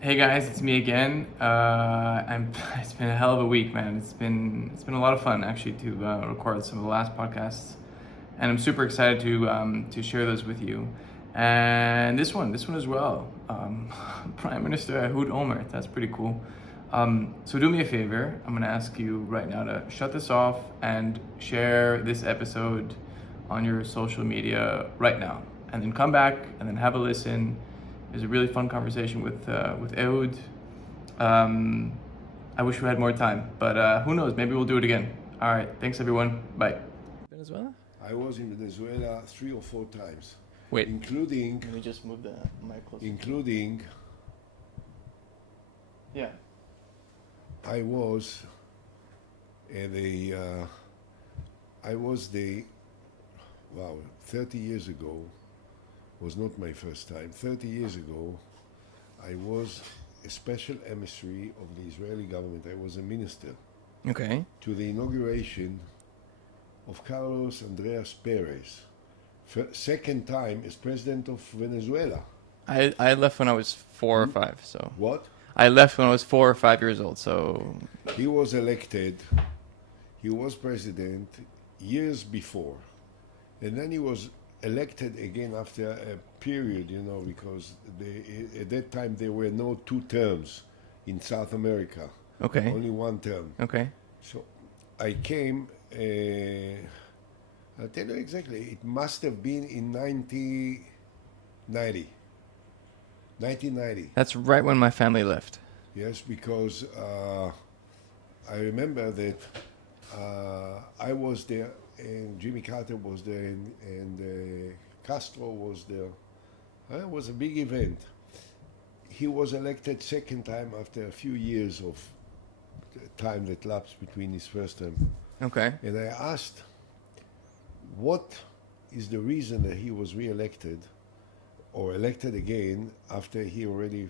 Hey guys, it's me again. It's been a hell of a week, man. It's been a lot of fun actually to record some of the last podcasts, and I'm super excited to share those with you. And this one as well. Prime Minister Ehud Olmert. That's pretty cool. So do me a favor. I'm gonna ask you right now to shut this off and share this episode on your social media right now, and then come back and then have a listen. It was a really fun conversation with Ehud. Um, I wish we had more time, but who knows? Maybe we'll do it again. All right, thanks everyone. Bye. Venezuela? I was in Venezuela 3 or 4 times, Wait, including let me just move the mic closer. including Yeah. I was the I was the wow 30 years ago was not my first time. 30 years ago, I was a special emissary of the Israeli government. I was a minister Okay. to the inauguration of Carlos Andreas Perez, second time as president of Venezuela. I left when I was 4 or 5, so What? I left when I was 4 or 5 years old. So He was elected, he was president years before, and then he was elected again after a period, because at that time there were no 2 terms in South America, okay, only 1 term. okay. So I came, I'll tell you exactly, it must have been in 1990. 1990. That's right when my family left. Yes, because I remember that I was there and Jimmy Carter was there and Castro was there. It was a big event. He was elected second time after a few years of time that lapsed between his first term. Okay. And I asked, what is the reason that he was re-elected or elected again after he already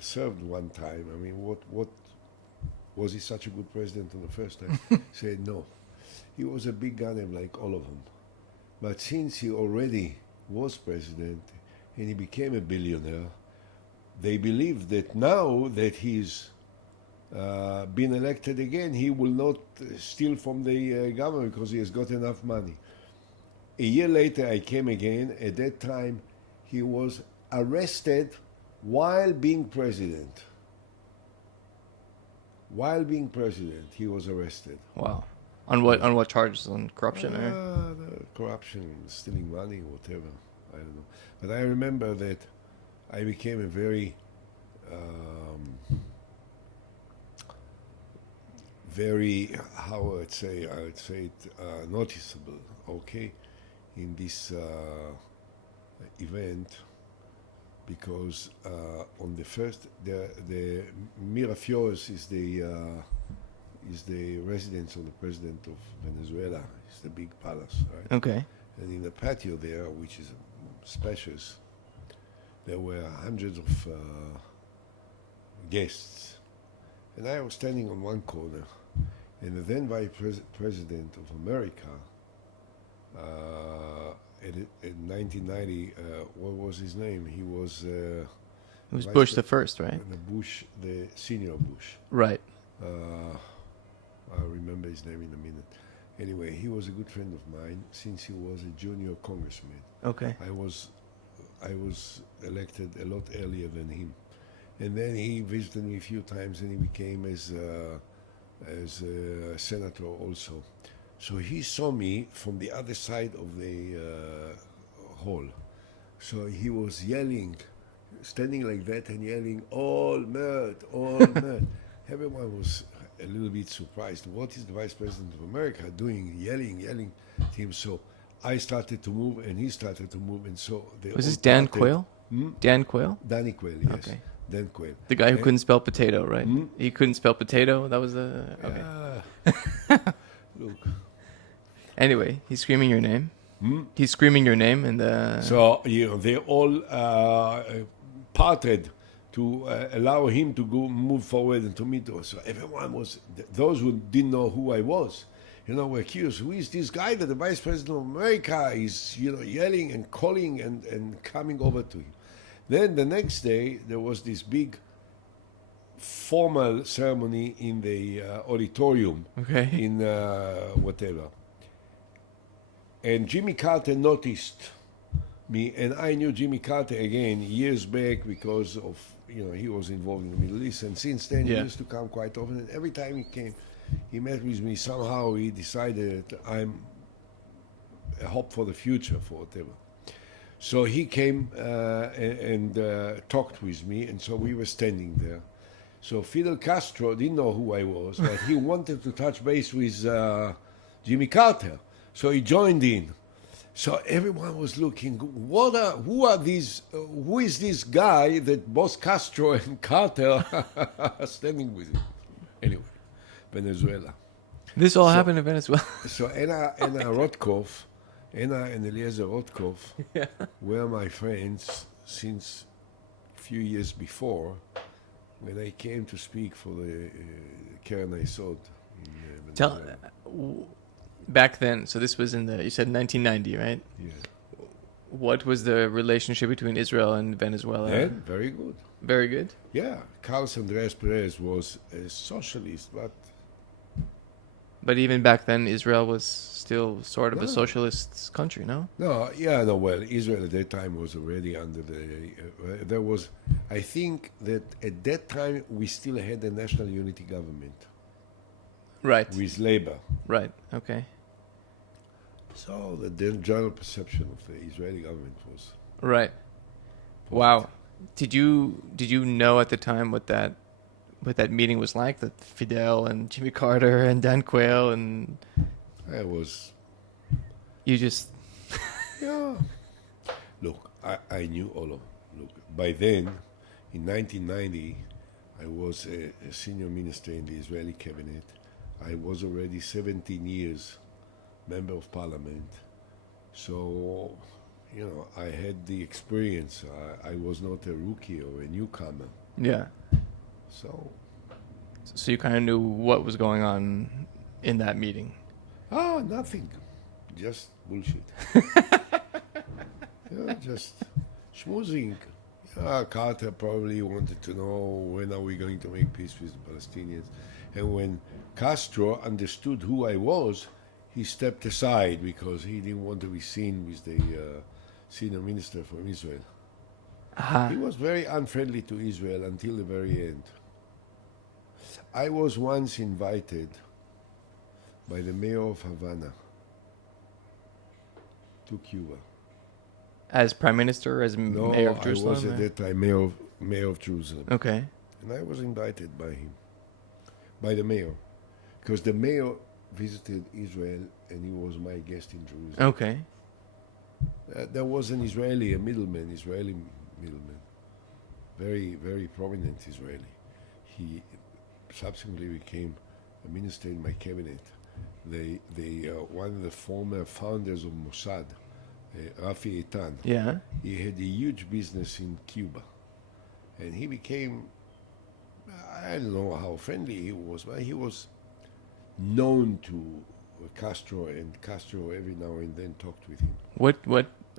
served 1 time? I mean, what was he such a good president on the first time? Said no. He was a big gunner like all of them. But since he already was president and he became a billionaire, they believe that now that he's been elected again, he will not steal from the government because he has got enough money. A year later, I came again. At that time, he was arrested while being president. While being president, he was arrested. Wow. On what charges? On corruption or? The corruption, stealing money, whatever. I don't know. But I remember that I became a very, very, how I would say it, noticeable, okay, in this event, because on the first, the Miraflores is the residence of the president of Venezuela. It's the big palace, right? Okay. And in the patio there, which is spacious, there were hundreds of guests. And I was standing on one corner, and the then vice president of America, in 1990, what was his name? He was It was Vice Bush Pre- the first, right? the senior Bush. Right. I'll remember his name in a minute. Anyway, he was a good friend of mine since he was a junior congressman. Okay. I was elected a lot earlier than him, and then he visited me a few times, and he became as a senator also. So he saw me from the other side of the hall. So he was yelling, standing like that and yelling, Olmert, Olmert. Everyone was a little bit surprised. What is the Vice President of America doing, yelling at him? So I started to move and he started to move. And so they Was all this Dan parted. Quayle? Dan Quayle? Danny Quayle, yes. Okay. Dan Quayle. The guy who And- couldn't spell potato, right? He couldn't spell potato. That was the okay. Look. Anyway, he's screaming your name. He's screaming your name, and So, they all parted to allow him to move forward and to meet us. So everyone was, those who didn't know who I was, were curious. Who is this guy that the Vice President of America is, yelling and calling and coming over to him? Then the next day, there was this big formal ceremony in the auditorium Okay. in whatever. And Jimmy Carter noticed me, and I knew Jimmy Carter again years back because of, he was involved in the Middle East, and since then he Yeah. used to come quite often, and every time he came, he met with me. Somehow he decided that I'm a hope for the future, for whatever. So he came and talked with me, and so we were standing there. So Fidel Castro didn't know who I was, but he wanted to touch base with Jimmy Carter. So he joined in. So everyone was looking, who are these, who is this guy that both Castro and Carter are standing with him? Anyway, Venezuela. This all So- happened in Venezuela. So Anna and Eliezer Rotkov Yeah. were my friends since a few years before, when I came to speak for the Keren Hayesod in Tell Venezuela. back then. So this was you said 1990, right? Yeah. What was the relationship between Israel and Venezuela? And very good. Very good. Yeah, Carlos Andres Perez was a socialist, But even back then, Israel was still sort of a No. socialist country, no? well, Israel at that time was already under there was, I think that at that time we still had a national unity government Right. with labor. Right. Okay. So the general perception of the Israeli government was Right. Wow. Did you know at the time what that meeting was like? That Fidel and Jimmy Carter and Dan Quayle and I was you just yeah. Look, I knew all of. Look, by then, in 1990, I was a senior minister in the Israeli cabinet. I was already 17 years member of parliament. So, I had the experience. I was not a rookie or a newcomer. yeah. So, So you kind of knew what was going on in that meeting. nothing. Just bullshit. Just schmoozing. Carter probably wanted to know when are we going to make peace with the Palestinians. And when Castro understood who I was, he stepped aside because he didn't want to be seen with the senior minister from Israel. Aha. He was very unfriendly to Israel until the very end. I was once invited by the mayor of Havana to Cuba. As prime minister, as No, mayor of I Jerusalem. was at or- that time mayor of Jerusalem. Okay. And I was invited by him, by the mayor, because the mayor visited Israel and he was my guest in Jerusalem. Okay. There was an Israeli middleman, very, very prominent Israeli. He subsequently became a minister in my cabinet. One of the former founders of Mossad, Rafi Eitan, Yeah. he had a huge business in Cuba. And he became, I don't know how friendly he was, but he was known to Castro, and Castro every now and then talked with him.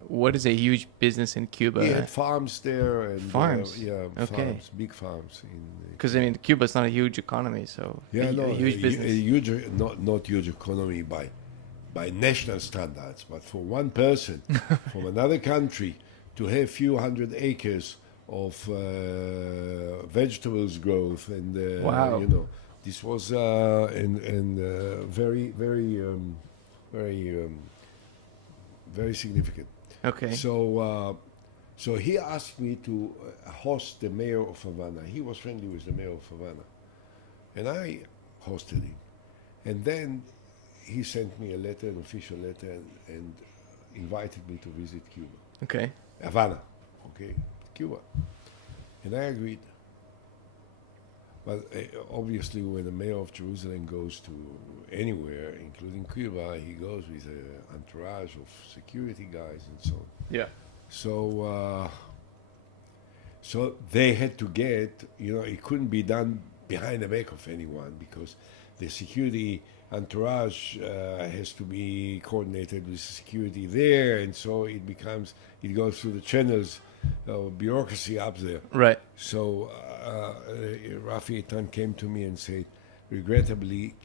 What is a huge business in Cuba? He had farms there and Farms? Okay. farms, big farms in. Because I mean, Cuba's not a huge economy, so a huge business. A huge, not huge economy by national standards, but for one person from another country to have few hundred acres of vegetables growth and Wow. this was very very significant. Okay. So he asked me to host the mayor of Havana. He was friendly with the mayor of Havana, and I hosted him. And then he sent me a letter, an official letter, and invited me to visit Cuba. Okay. Havana, okay, Cuba. And I agreed. But obviously when the mayor of Jerusalem goes to anywhere, including Cuba, he goes with an entourage of security guys and so on. Yeah. So they had to get, it couldn't be done behind the back of anyone because the security entourage has to be coordinated with security there, and so it goes through the channels bureaucracy up there. Right. So Rafi Eitan came to me and said, regrettably,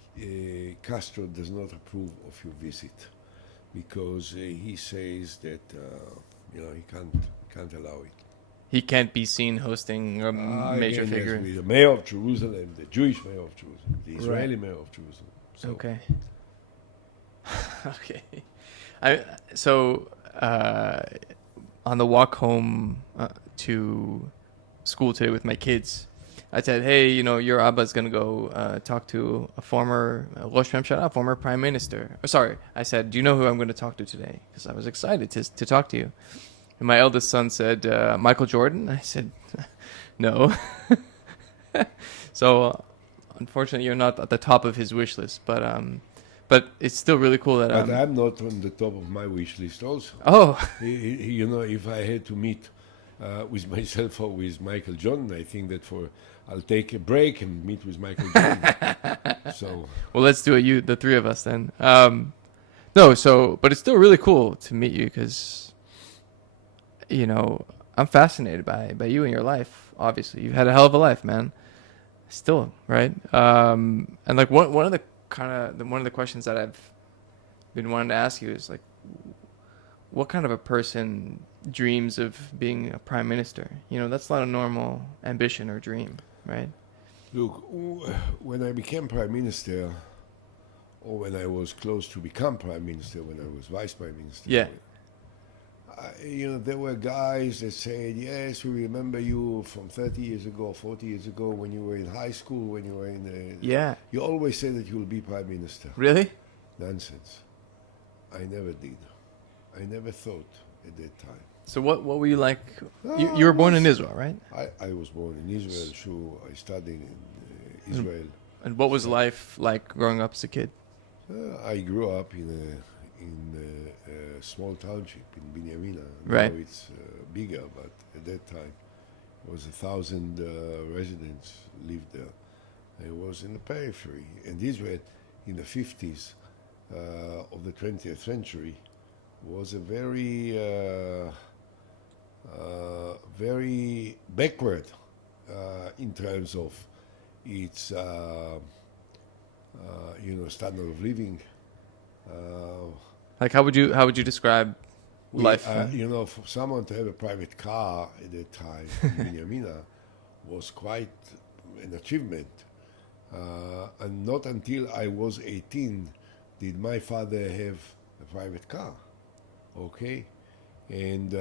Castro does not approve of your visit because he says that he can't allow it. He can't be seen hosting a major Again, figure. yes, with the mayor of Jerusalem, the Jewish mayor of Jerusalem, the Israeli mayor of Jerusalem. So, Okay. Okay. On the walk home to school today with my kids, I said, "Hey, your Abba's gonna go talk to a former Rosh Mמשלה, former prime minister." Oh, sorry, I said, "Do you know who I'm going to talk to today?" Because I was excited to talk to you. And my eldest son said, "Michael Jordan." I said, "No." So, unfortunately, you're not at the top of his wish list, but it's still really cool that. But I'm not on the top of my wish list also. Oh. If I had to meet with myself or with Michael Jordan, I think that I'll take a break and meet with Michael Jordan. So. Well, let's do it. The three of us then. But it's still really cool to meet you because, I'm fascinated by you and your life. Obviously, you've had a hell of a life, man. Still, right? And like one of the questions that I've been wanting to ask you is like, what kind of a person dreams of being a prime minister? That's not a normal ambition or dream, right? Look, when I became prime minister, or when I was close to become prime minister, when I was vice prime minister, yeah, there were guys that said, "Yes, we remember you from 30 years ago, 40 years ago, when you were in high school, when you were in the." Yeah. You always said that you will be prime minister. Really? Nonsense. I never did. I never thought at that time. So what were you like? You were born in Israel, right? I was born in Israel, sure. I studied in Israel. And what was life like growing up as a kid? I grew up in a small township in Binyamina. Right. Now it's bigger, but at that time it was 1,000 residents lived there. It was in the periphery. And Israel in the 50s of the 20th century was a very backward in terms of its standard of living. Like how would you describe life? For someone to have a private car at that time in Binyamina was quite an achievement. And not until I was 18 did my father have a private car. Okay? And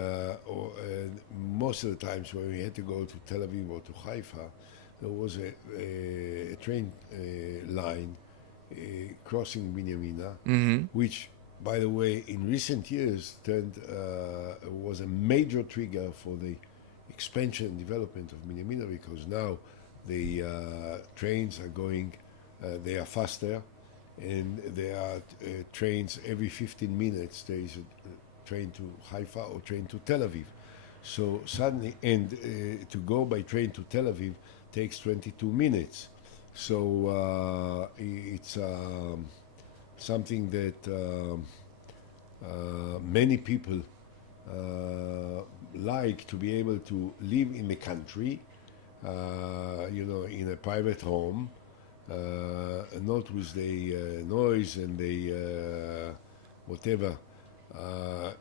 most of the times when we had to go to Tel Aviv or to Haifa, there was a train line crossing Binyamina, which, by the way, in recent years was a major trigger for the expansion and development of Binyamina, because now the trains are going, they are faster, and there are trains every 15 minutes. There is a train to Haifa or train to Tel Aviv. So suddenly, and to go by train to Tel Aviv takes 22 minutes. So it's something that many people like, to be able to live in the country, in a private home, not with the noise and the whatever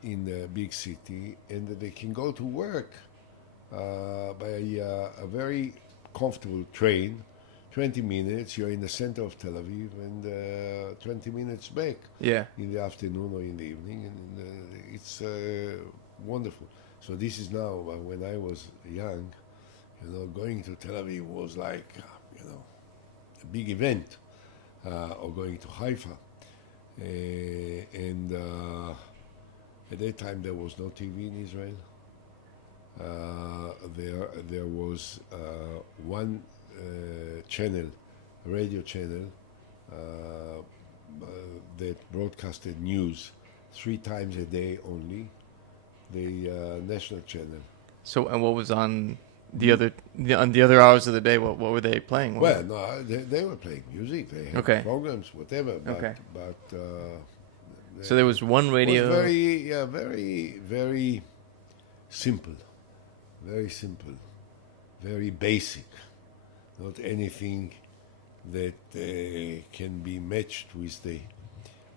in a big city, and that they can go to work by a very comfortable train. 20 minutes, you're in the center of Tel Aviv, and 20 minutes back in the afternoon or in the evening, and it's wonderful. So this is now, when I was young, going to Tel Aviv was like, a big event, or going to Haifa. And at that time there was no TV in Israel. There was one channel, radio channel, that broadcasted news 3 times a day only, the national channel. So, and what was on the other hours of the day? What were they playing? Well, no, they were playing music. They had programs, whatever. But so there was one radio. It was very, very simple. very simple, very basic, not anything that can be matched with the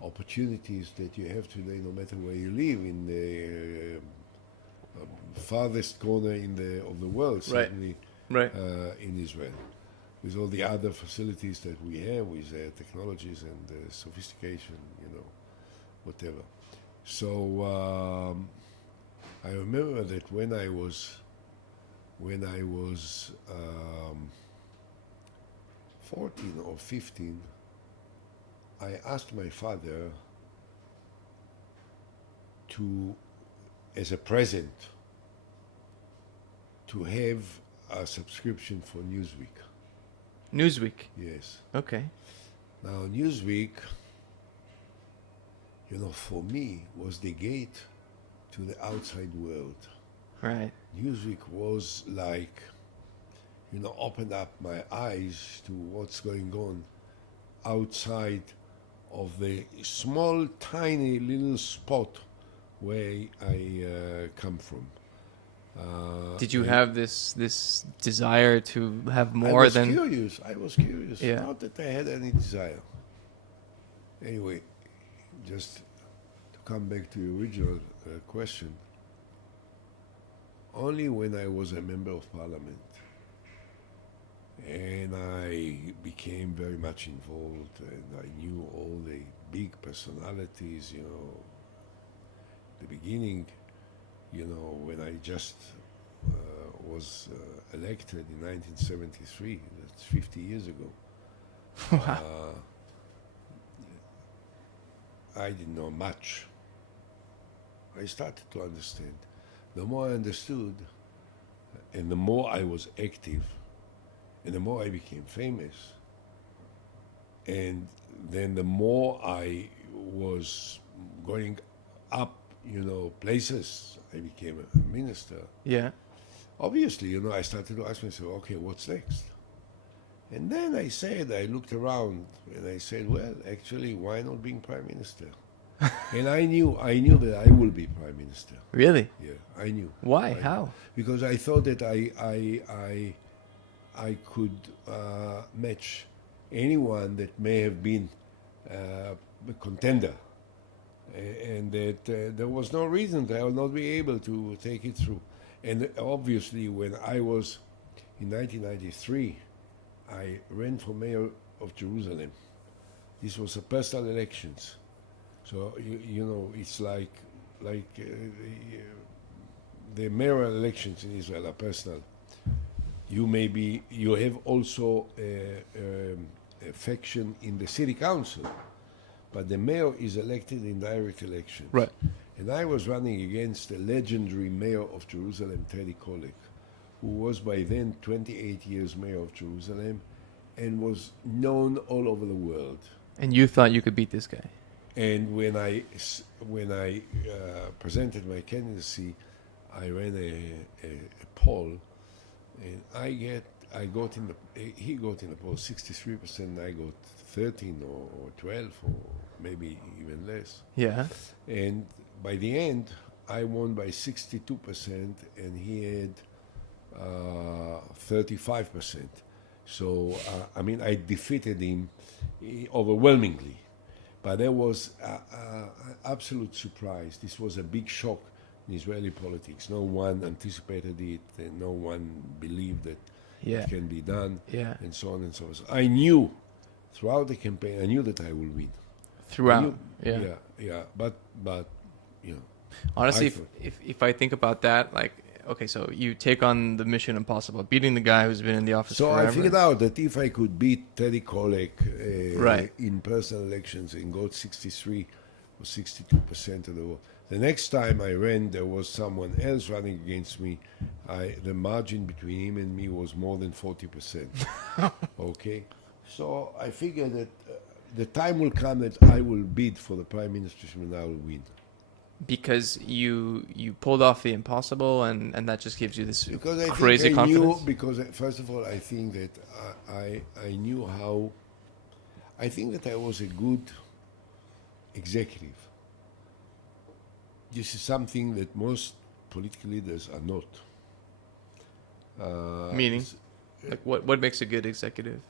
opportunities that you have today, no matter where you live, in the farthest corner of the world, certainly Right. in Israel, with all the other facilities that we have, with technologies and sophistication, whatever. So I remember that when I was 14 or 15, I asked my father to, as a present, to have a subscription for Newsweek. Newsweek. Yes. Okay. Now, Newsweek, for me, was the gate to the outside world. Right. Newsweek was like, opened up my eyes to what's going on outside of the small, tiny little spot where I come from. Did you have this desire to have more I than? was curious. Yeah. Not that I had any desire. Anyway, just to come back to your original question, only when I was a member of parliament and I became very much involved and I knew all the big personalities, the beginning, when I just was elected in 1973, that's 50 years ago. I didn't know much. I started to understand. The more I understood, and the more I was active, and the more I became famous, and then the more I was going up, places, I became a minister. Yeah. Obviously, I started to ask myself, okay, what's next? And then I looked around and I said, well, actually, why not being prime minister? And I knew that I will be prime minister. Really? Yeah, I knew. Why? How? Because I thought that I could match anyone that may have been a contender, and that there was no reason that I would not be able to take it through. And obviously, when I was in 1993, I ran for mayor of Jerusalem. This was a personal elections, so it's like the mayoral elections in Israel are personal. You have also a faction in the city council, but the mayor is elected in direct elections. Right. And I was running against the legendary mayor of Jerusalem, Teddy Kollek, who was by then 28 years mayor of Jerusalem and was known all over the world. And you thought you could beat this guy? And when I presented my candidacy, I ran a poll, and he got in the poll 63%, and I got 13 or 12 or maybe even less. Yeah. And by the end, I won by 62%, and he had 35%. So, I defeated him overwhelmingly. But there was an absolute surprise. This was a big shock in Israeli politics. No one anticipated it, and no one believed that it can be done, and so on and so on. So I knew throughout the campaign, I knew that I will win. Throughout? But honestly, if I think about that, like, okay, so you take on the mission impossible, beating the guy who's been in the office forever. I figured out that if I could beat Teddy Kollek right. in personal elections and got 63 or 62% of the vote, the next time I ran, there was someone else running against me. The margin between him and me was more than 40%. Okay? So I figured that the time will come that I will bid for the prime ministership and I will win. Because you pulled off the impossible, and that just gives you this because crazy confidence? Because first of all, I think that I knew how... I think that I was a good executive. This is something that most political leaders are not. Meaning? It's- Like what makes a good executive?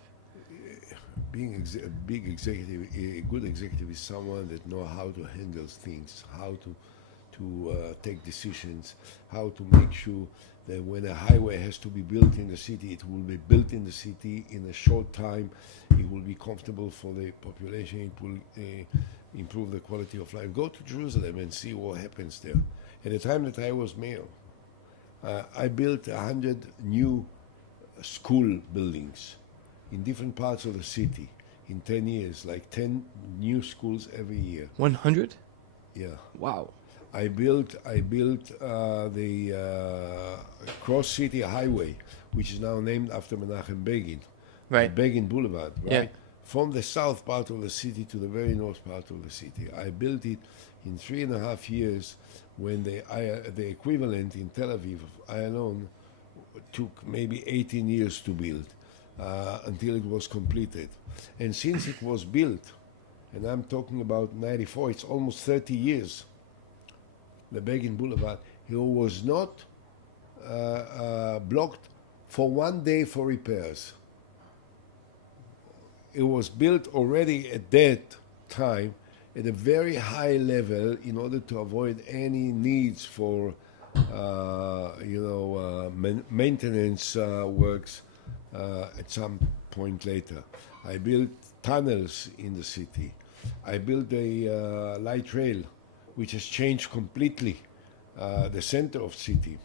being a big executive, a good executive is someone that know how to handle things, how to take decisions, how to make sure that when a highway has to be built in the city, it will be built in the city in a short time. It will be comfortable for the population. It will improve the quality of life. Go to Jerusalem and see what happens there. At the time that I was mayor, I built 100 new school buildings in different parts of the city in 10 years, like 10 new schools every year. 100? Yeah. Wow. I built the Cross City Highway, which is now named after Menachem Begin, Right. Begin Boulevard, right? Yeah. From the south part of the city to the very north part of the city. I built it in 3.5 years, when the equivalent in Tel Aviv of Ayalon took maybe 18 years to build until it was completed. And since it was built, and I'm talking about 94, it's almost 30 years, the Begin Boulevard, it was not blocked for one day for repairs. It was built already at that time at a very high level in order to avoid any needs for maintenance works at some point later. I built tunnels in the city. I built a light rail, which has changed completely the center of city.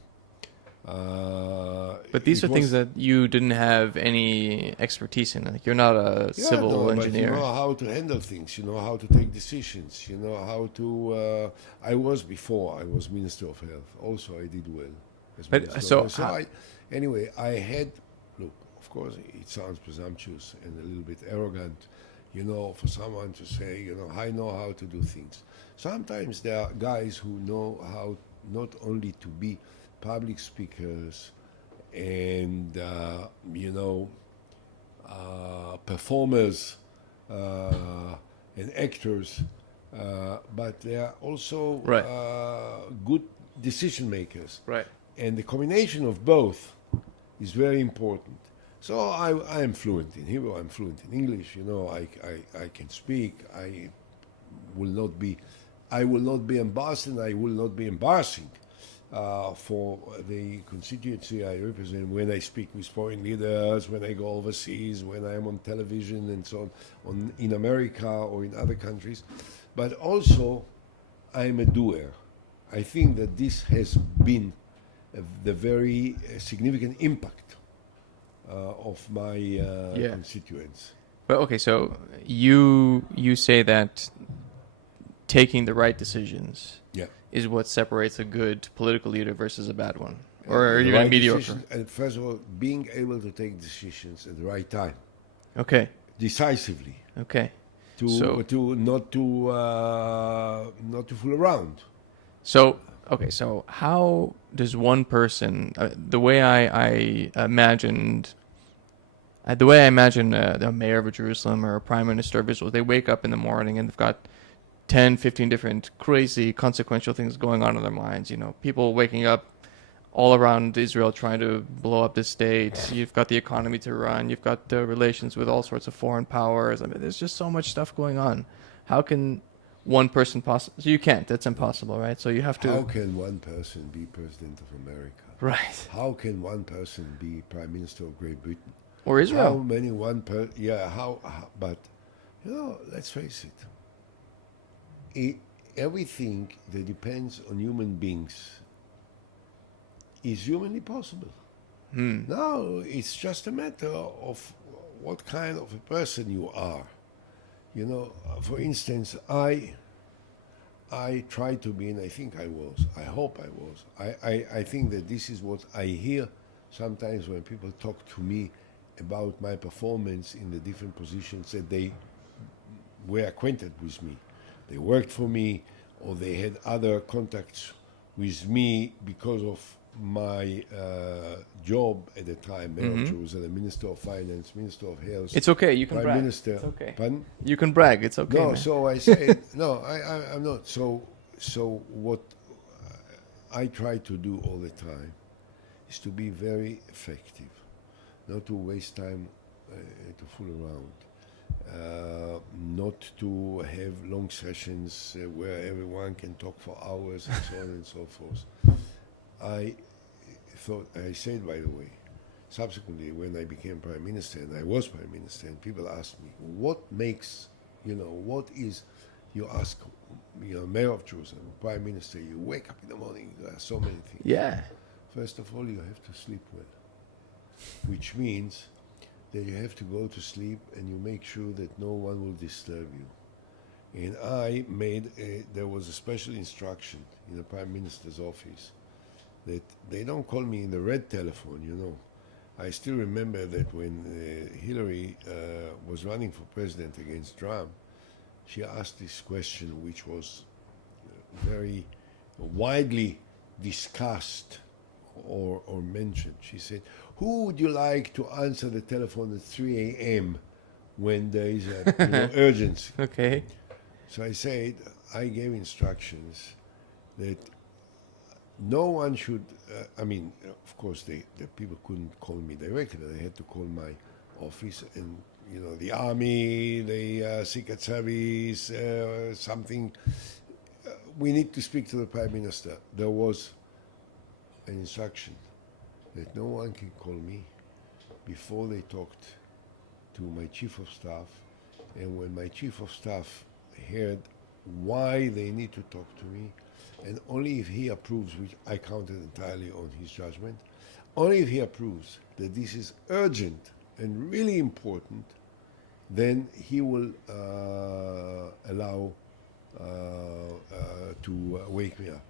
But these are things that you didn't have any expertise in. Like, you're not a civil engineer. But you know how to handle things. You know how to take decisions. You know how to. I was Minister of Health. Also, I did well. As But Minister so of Health. Anyway, I had. Look, of course, it sounds presumptuous and a little bit arrogant, for someone to say, I know how to do things. Sometimes there are guys who know how not only to be public speakers and performers and actors, but they are also good decision makers. Right. And the combination of both is very important. So I am fluent in Hebrew. I'm fluent in English. I can speak. I will not be embarrassed, and I will not be embarrassing for the constituency I represent when I speak with foreign leaders, when I go overseas, when I am on television and so on in America or in other countries. But also, I'm a doer. I think that this has been the very significant impact of my constituents. But okay, so you say that taking the right decisions is what separates a good political leader versus a bad one, or are you right mediocre? And first of all, being able to take decisions at the right time. Okay. Decisively. Okay. Not to fool around. So how does one person, the way I imagine the mayor of Jerusalem or a prime minister of Israel, they wake up in the morning and they've got 10, 15 different crazy consequential things going on in their minds. People waking up all around Israel trying to blow up the state. You've got the economy to run. You've got the relations with all sorts of foreign powers. I mean, there's just so much stuff going on. How can one person possibly? So you can't. That's impossible, right? So you have to. How can one person be president of America? Right. How can one person be prime minister of Great Britain? Or Israel? How many one per? Yeah. But let's face it. Everything that depends on human beings is humanly possible. Now it's just a matter of what kind of a person you are. For instance, I tried to be, and I think I was. I hope I was. I think that this is what I hear sometimes when people talk to me about my performance in the different positions that they were acquainted with me. They worked for me, or they had other contacts with me because of my job at the time, Mayor of Jerusalem, Minister of Finance, Minister of Health. It's okay. You can Prime brag. Minister. It's okay. Pardon? You can brag. It's okay. No, man. so I say no. I'm not. So what I try to do all the time is to be very effective, not to waste time to fool around, not to have long sessions where everyone can talk for hours and so on and so forth. I said, by the way, subsequently when I became Prime Minister, and I was Prime Minister, and people asked me, what makes, what is, you ask, Mayor of Jerusalem, Prime Minister, you wake up in the morning, there are so many things. Yeah. First of all, you have to sleep well, which means that you have to go to sleep and you make sure that no one will disturb you. And there was a special instruction in the Prime Minister's office that they don't call me in the red telephone, I still remember that when Hillary was running for president against Trump, she asked this question, which was very widely discussed or mentioned. She said, who would you like to answer the telephone at 3 a.m. when there is a urgency? Okay. So I gave instructions that no one should, of course, the people couldn't call me directly. They had to call my office and, the army, the secret service, something. We need to speak to the Prime Minister. There was an instruction that no one can call me before they talked to my Chief of Staff. And when my Chief of Staff heard why they need to talk to me, and only if he approves, which I counted entirely on his judgment, only if he approves that this is urgent and really important, then he will allow to wake me up.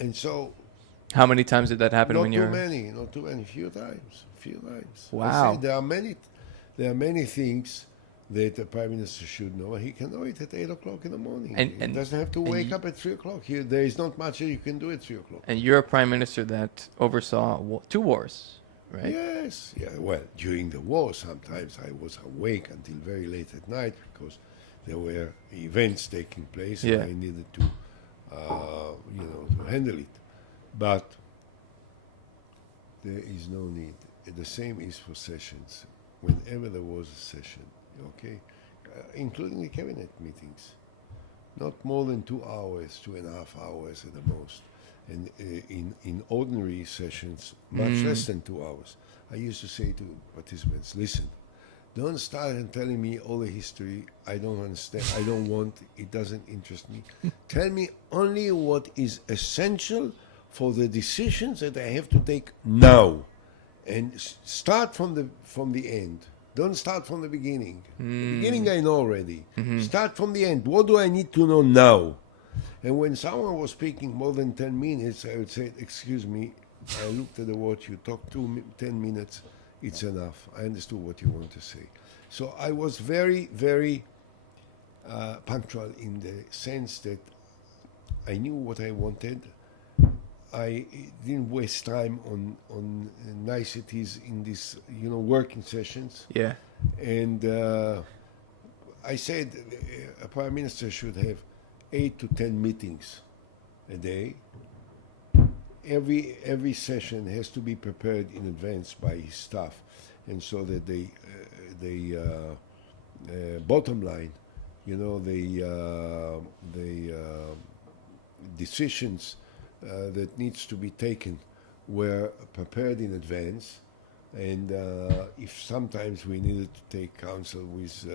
And so... How many times did that happen when you're... Not too many, few times. Wow. I say there are many things that the Prime Minister should know. He can know it at 8 o'clock in the morning. He doesn't have to wake up at 3 o'clock. There is not much that you can do at 3 o'clock. And you're a Prime Minister that oversaw 2 wars, right? Yes. Yeah. Well, during the war, sometimes I was awake until very late at night because there were events taking place and I needed to, to handle it. But there is no need. The same is for sessions. Whenever there was a session, including the cabinet meetings, not more than 2 hours, 2.5 hours at the most. And in ordinary sessions, much less than 2 hours. I used to say to participants, listen, don't start and telling me all the history. I don't understand. I don't want. It doesn't interest me. Tell me only what is essential for the decisions that I have to take now. And start from the end. Don't start from the beginning. The beginning I know already. Start from the end. What do I need to know now? And when someone was speaking more than 10 minutes, I would say, excuse me, I looked at the watch, you talked 10 minutes, it's enough. I understood what you want to say. So I was very, very punctual in the sense that I knew what I wanted. I didn't waste time on niceties in these, working sessions. Yeah. And I said a Prime Minister should have 8 to 10 meetings a day. Every session has to be prepared in advance by his staff, and so that the bottom line, the decisions that needs to be taken were prepared in advance. And if sometimes we needed to take counsel with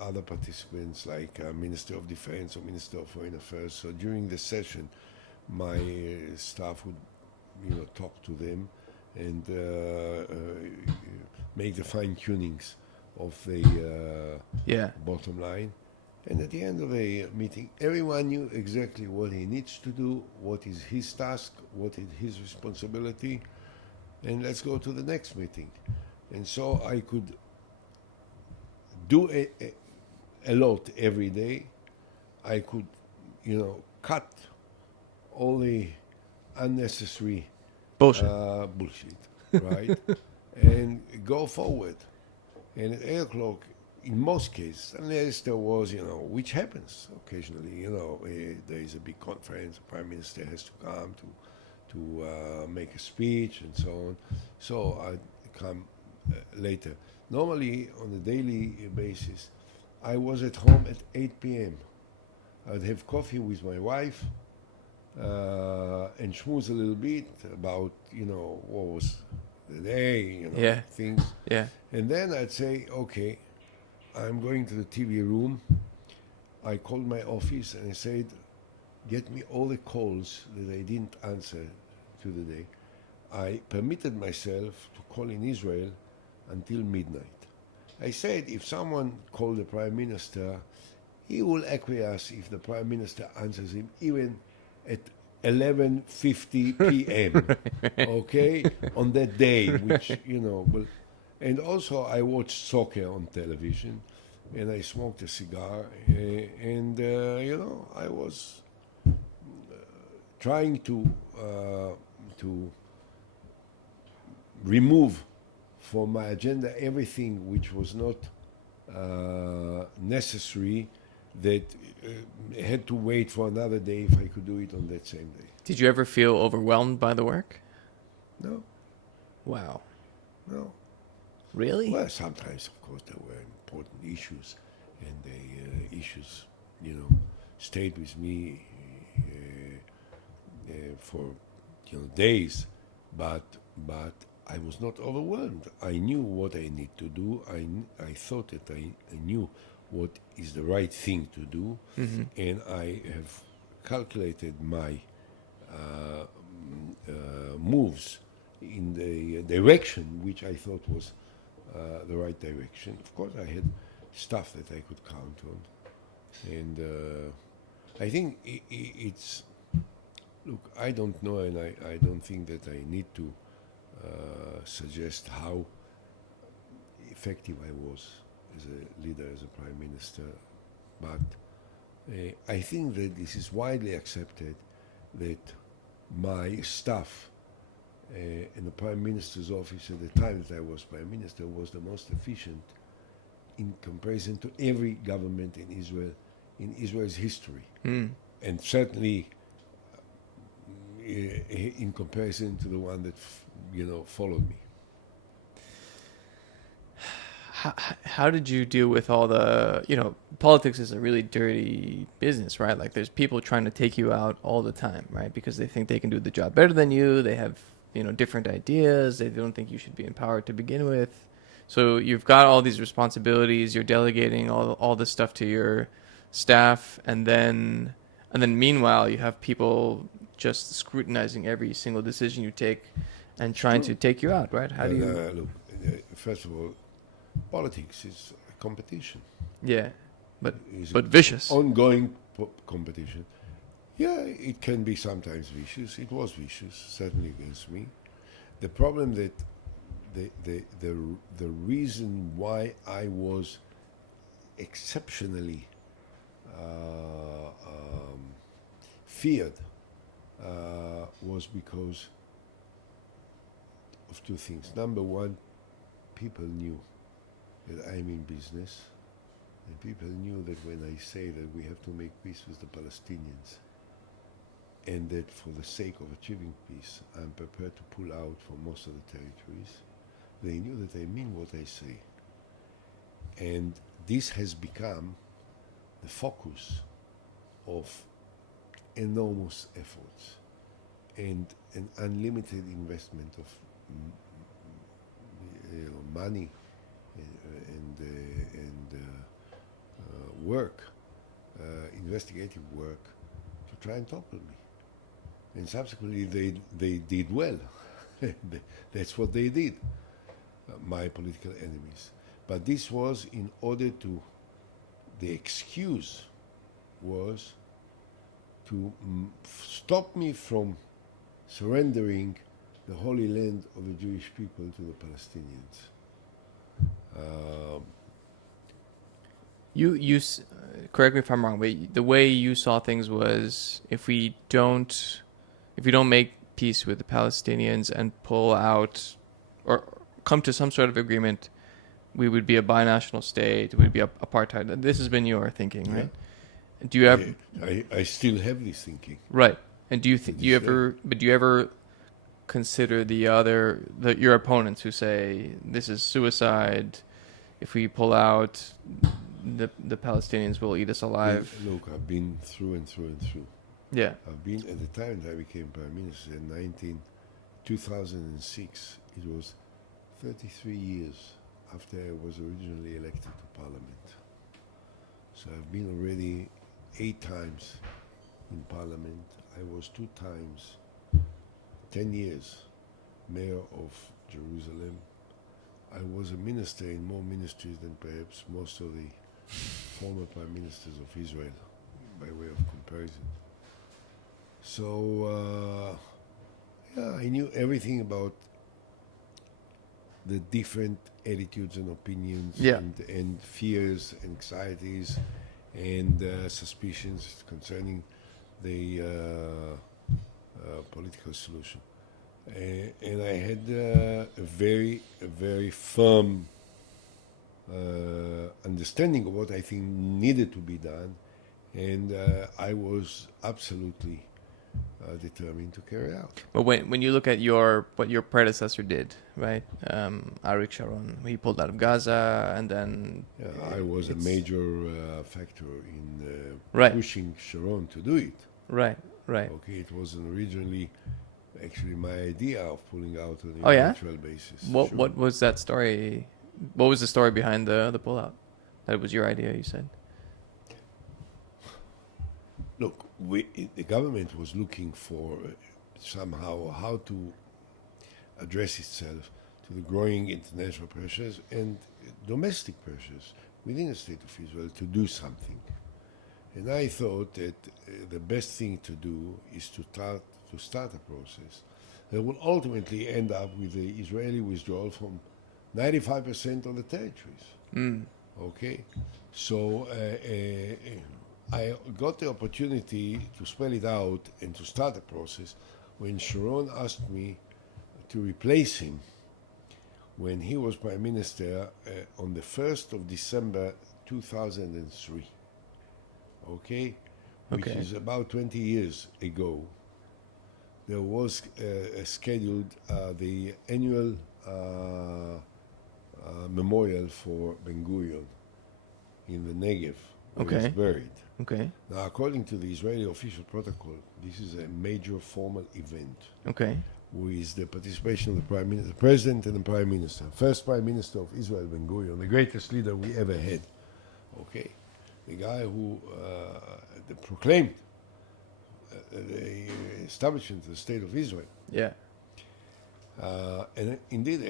other participants like Minister of Defense or Minister of Foreign Affairs, so during the session my staff would talk to them and make the fine tunings of the bottom line. And at the end of the meeting, everyone knew exactly what he needs to do, what is his task, what is his responsibility, and let's go to the next meeting. And so I could do a lot every day. I could, cut all the unnecessary bullshit, right? And go forward. And at 8 o'clock, in most cases, unless there was, which happens occasionally, there is a big conference, the Prime Minister has to come make a speech and so on. So I come later. Normally, on a daily basis, I was at home at 8 p.m. I'd have coffee with my wife and schmooze a little bit about, what was the day, Yeah. things. Yeah. And then I'd say, okay, I'm going to the TV room. I called my office and I said, get me all the calls that I didn't answer to the day. I permitted myself to call in Israel until midnight. I said, if someone called the Prime Minister, he will acquiesce if the Prime Minister answers him even at 11:50 p.m. Okay, on that day, which well, and also I watched soccer on television, and I smoked a cigar, and I was trying to remove from my agenda everything which was not necessary, that had to wait for another day if I could do it on that same day. Did you ever feel overwhelmed by the work? No, Wow. no. Really? Well, sometimes, of course, there were important issues, and the issues, stayed with me for days, but I was not overwhelmed. I knew what I need to do. I thought that I knew what is the right thing to do, and I have calculated my moves in the direction which I thought was the right direction. Of course, I had stuff that I could count on, and I think it's. Look, I don't know, and I don't think that I need to suggest how effective I was as a leader, as a prime minister, but I think that this is widely accepted that my staff in the prime minister's office at the time that I was prime minister was the most efficient in comparison to every government in Israel, in Israel's history, and certainly in comparison to the one that followed me. How did you deal with all the, politics is a really dirty business, right? Like there's people trying to take you out all the time, right? Because they think they can do the job better than you. They have, different ideas. They don't think you should be empowered to begin with. So you've got all these responsibilities. You're delegating all this stuff to your staff. And then meanwhile, you have people just scrutinizing every single decision you take and trying to take you out, right? How do you... Look, first of all, politics is a competition. Yeah, but Is vicious. Ongoing competition. Yeah, it can be sometimes vicious. It was vicious, certainly against me. The problem that the reason why I was exceptionally feared was because of two things. Number one, people knew that I'm in business, and people knew that when I say that we have to make peace with the Palestinians, and that for the sake of achieving peace, I'm prepared to pull out from most of the territories, they knew that I mean what I say. And this has become the focus of enormous efforts and an unlimited investment of money and work, investigative work, to try and topple me. And subsequently they did well. That's what they did, my political enemies. But this was in order to, the excuse was to stop me from surrendering the Holy Land of the Jewish people to the Palestinians. Correct me if I'm wrong, but the way you saw things was if we don't make peace with the Palestinians and pull out or come to some sort of agreement, we would be a binational state. We'd be apartheid. This has been your thinking, right? Do you ever? I still have this thinking. Right. And do you ever consider your opponents who say this is suicide? If we pull out, the Palestinians will eat us alive. Look, I've been through and through and through. Yeah. I've been, at the time that I became Prime Minister in 2006, it was 33 years after I was originally elected to Parliament. So I've been already 8 times in Parliament. I was 2 times, 10 years, Mayor of Jerusalem. I was a minister in more ministries than perhaps most of the former Prime Ministers of Israel, by way of comparison. So, yeah, I knew everything about the different attitudes and opinions Yeah. and fears, anxieties, and suspicions concerning the political solution. And I had a very firm understanding of what I think needed to be done, and I was absolutely determined to carry out. But when you look at what your predecessor did, right? Arik Sharon, he pulled out of Gaza, and then I was a major factor in Right. pushing Sharon to do it. right. Okay, it wasn't originally actually my idea of pulling out on Oh, a yeah? natural basis. What Sure. what was that story? What was the story behind the pullout? That it was your idea, you said. Look, the government was looking for somehow how to address itself to the growing international pressures and domestic pressures within the state of Israel to do something. And I thought that the best thing to do is to start a process that will ultimately end up with the Israeli withdrawal from 95% of the territories. Okay? So I got the opportunity to spell it out and to start the process when Sharon asked me to replace him when he was Prime Minister on the 1st of December 2003. Okay? Which Okay. is about 20 years ago. There was scheduled the annual memorial for Ben Gurion in the Negev, where he's Okay. buried. Okay. Now, according to the Israeli official protocol, this is a major formal event Okay. with the participation of the Prime Minister, the President and the Prime Minister. First Prime Minister of Israel, Ben Gurion, the greatest leader we ever had. Okay? The guy who proclaimed the establishment of the State of Israel. Yeah. And indeed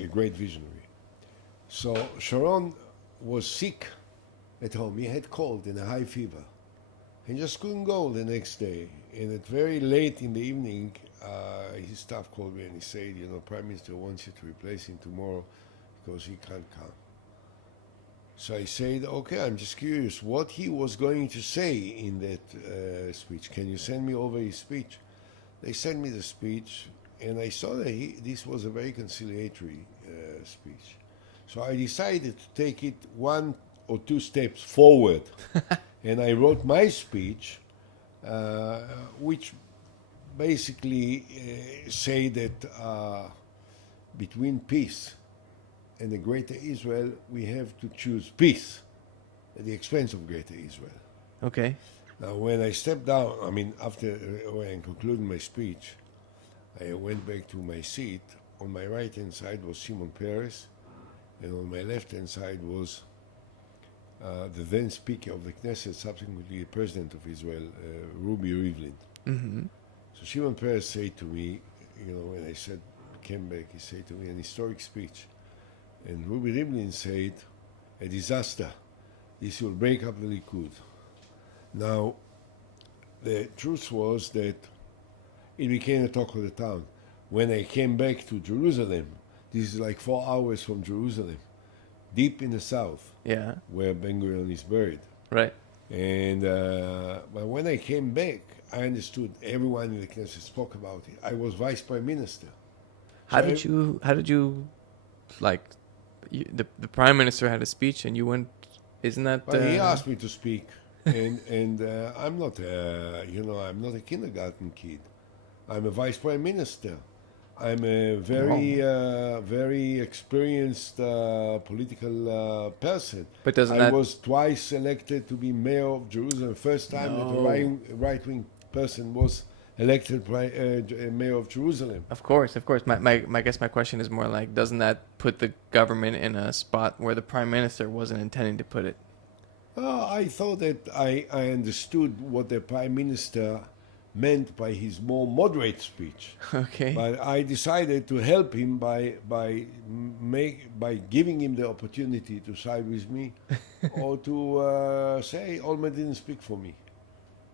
a great visionary. So Sharon was sick at home. He had cold and a high fever. He just couldn't go the next day. And at very late in the evening, his staff called me and he said, Prime Minister wants you to replace him tomorrow because he can't come. So I said, okay, I'm just curious what he was going to say in that speech. Can you send me over his speech? They sent me the speech, and I saw that this was a very conciliatory speech. So I decided to take it 1 or 2 steps forward, and I wrote my speech, which basically say that between peace and the Greater Israel, we have to choose peace at the expense of Greater Israel. Okay. Now, when I stepped down, after when I concluded my speech, I went back to my seat. On my right-hand side was Shimon Peres, and on my left-hand side was the then Speaker of the Knesset, subsequently the President of Israel, Ruby Rivlin. Mm-hmm. So Shimon Peres said to me, when I came back, he said to me an historic speech. And Ruby Rivlin said, a disaster. This will break up the Likud. Now, the truth was that it became the talk of the town. When I came back to Jerusalem, this is like 4 hours from Jerusalem, deep in the south, Yeah. where Ben Gurion is buried. Right. And but when I came back, I understood everyone in the Knesset spoke about it. I was Vice Prime Minister. How So did you, like, the Prime Minister had a speech and you went, isn't that? Well, he asked me to speak, and I'm not, I'm not a kindergarten kid. I'm a Vice Prime Minister. I'm a very experienced political person. But doesn't I that was twice elected to be mayor of Jerusalem. First time that a right-wing person was elected mayor of Jerusalem. Of course, of course. My guess my question is more like, doesn't that put the government in a spot where the prime minister wasn't intending to put it? I thought that I understood what the prime minister meant by his more moderate speech. Okay. But I decided to help him by giving him the opportunity to side with me, or to say Olmert didn't speak for me.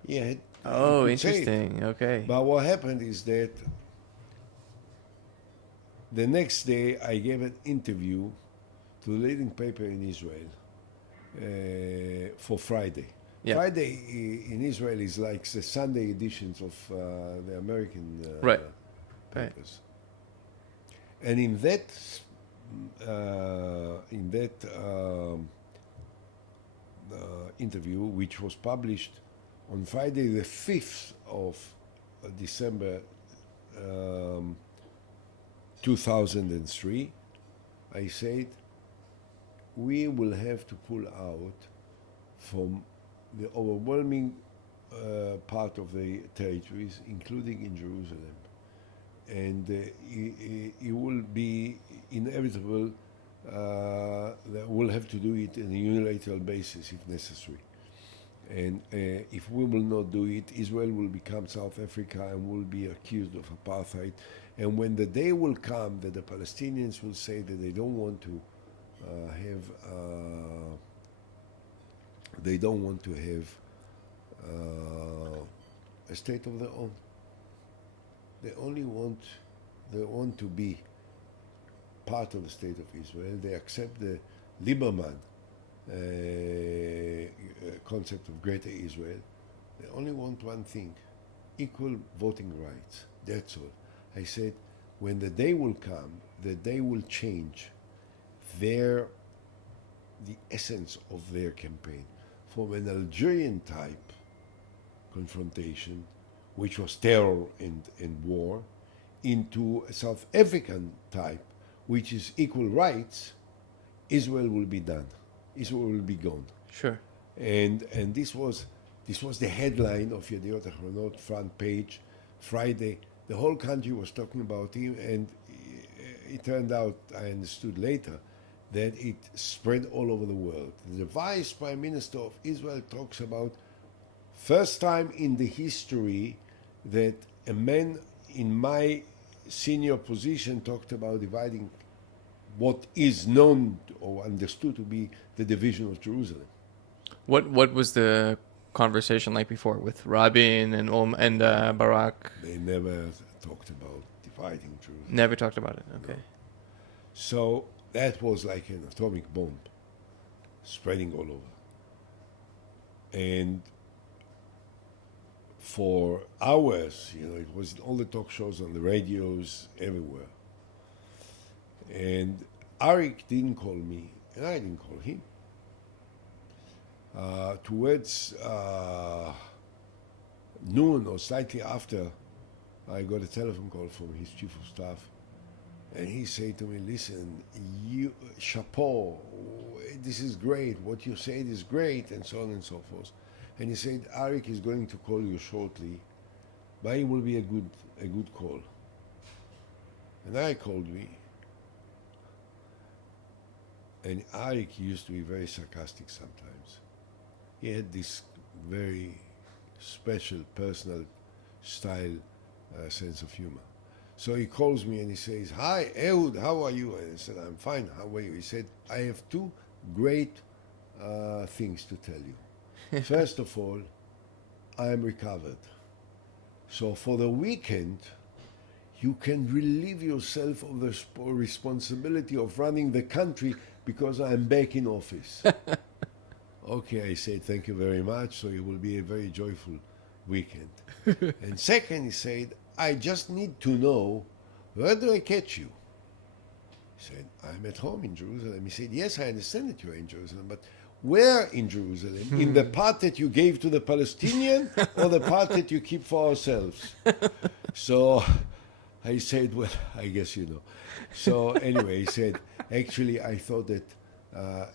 Yeah. Oh, interesting. Okay. But what happened is that the next day I gave an interview to the leading paper in Israel for Friday. Yeah. Friday in Israel is like the Sunday editions of the American Right. papers. And in that interview, which was published on Friday the 5th of December 2003, I said, we will have to pull out from the overwhelming part of the territories, including in Jerusalem. And it will be inevitable that we'll have to do it on a unilateral basis if necessary. And if we will not do it, Israel will become South Africa and will be accused of apartheid. And when the day will come that the Palestinians will say that they don't want to have a state of their own. They want to be part of the state of Israel. They accept the Lieberman concept of Greater Israel. They only want one thing: equal voting rights. That's all. I said, when the day will come, the day will change the essence of their campaign from an Algerian type confrontation, which was terror and war, into a South African type, which is equal rights. Israel will be done. Israel will be gone. Sure. And this was the headline of Yediot Ahronot front page Friday. The whole country was talking about him, and it turned out, I understood later, that it spread all over the world. The vice prime minister of Israel talks about first time in the history that a man in my senior position talked about dividing what is known or understood to be the division of Jerusalem. What was the conversation like before with Rabin and Barak? They never talked about dividing Jerusalem. Never talked about it. Okay. No. So that was like an atomic bomb spreading all over. And for hours, it was in all the talk shows, on the radios, everywhere. And Arik didn't call me, and I didn't call him. Towards noon or slightly after, I got a telephone call from his chief of staff, and he said to me, listen, you, chapeau, this is great, what you said is great, and so on and so forth. And he said, Arik is going to call you shortly, but it will be a good call. And Arik called me, and Arik used to be very sarcastic sometimes. He had this very special personal style, sense of humor. So he calls me and he says, hi, Ehud, how are you? And I said, I'm fine, how are you? He said, I have two great things to tell you. First of all, I am recovered. So for the weekend, you can relieve yourself of the responsibility of running the country because I'm back in office. Okay, I said, thank you very much. So it will be a very joyful weekend. And second, he said, I just need to know, where do I catch you? He said, I'm at home in Jerusalem. He said, yes, I understand that you're in Jerusalem, but where in Jerusalem? In the part that you gave to the Palestinian or the part that you keep for ourselves? So I said, well, I guess you know. So anyway, he said, actually, I thought that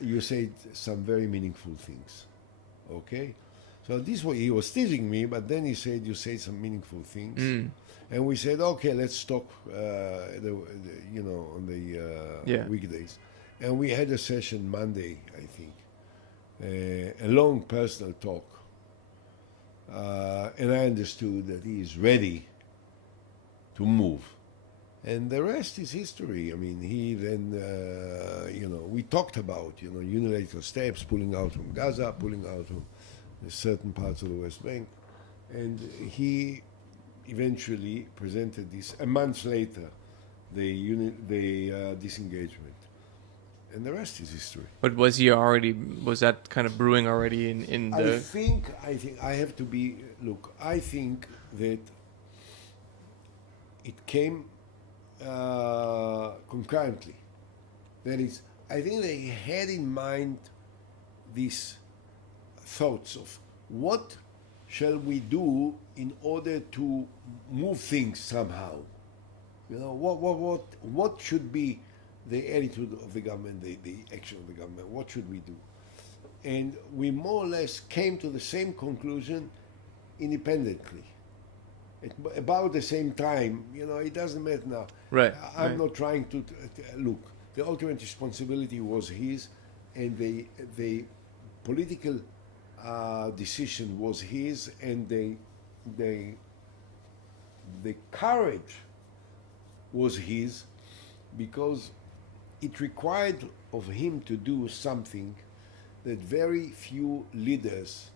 you said some very meaningful things. Okay? So this way he was teasing me, but then he said, you said some meaningful things. And we said, okay, let's talk, on the weekdays. And we had a session Monday, I think, a long personal talk. And I understood that he is ready to move. And the rest is history. I mean, he then, we talked about, unilateral steps, pulling out from Gaza, pulling out from certain parts of the West Bank. And he eventually presented this, a month later, the disengagement. And the rest is history. But was that kind of brewing already in the... I think I have to be, I think that it came concurrently. That is, I think they had in mind these thoughts of what shall we do in order to move things somehow. What should be the attitude of the government, the action of the government? What should we do? And we more or less came to the same conclusion independently. At about the same time, it doesn't matter now. Right. I'm not trying to look. The ultimate responsibility was his, and the political decision was his, and the courage was his, because it required of him to do something that very few leaders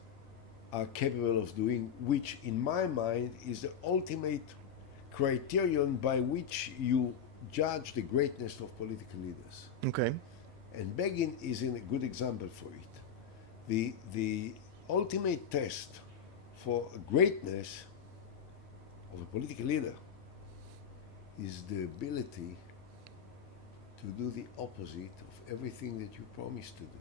are capable of doing, which in my mind is the ultimate criterion by which you judge the greatness of political leaders. Okay. And Begin is a good example for it. The ultimate test for greatness of a political leader is the ability to do the opposite of everything that you promised to do.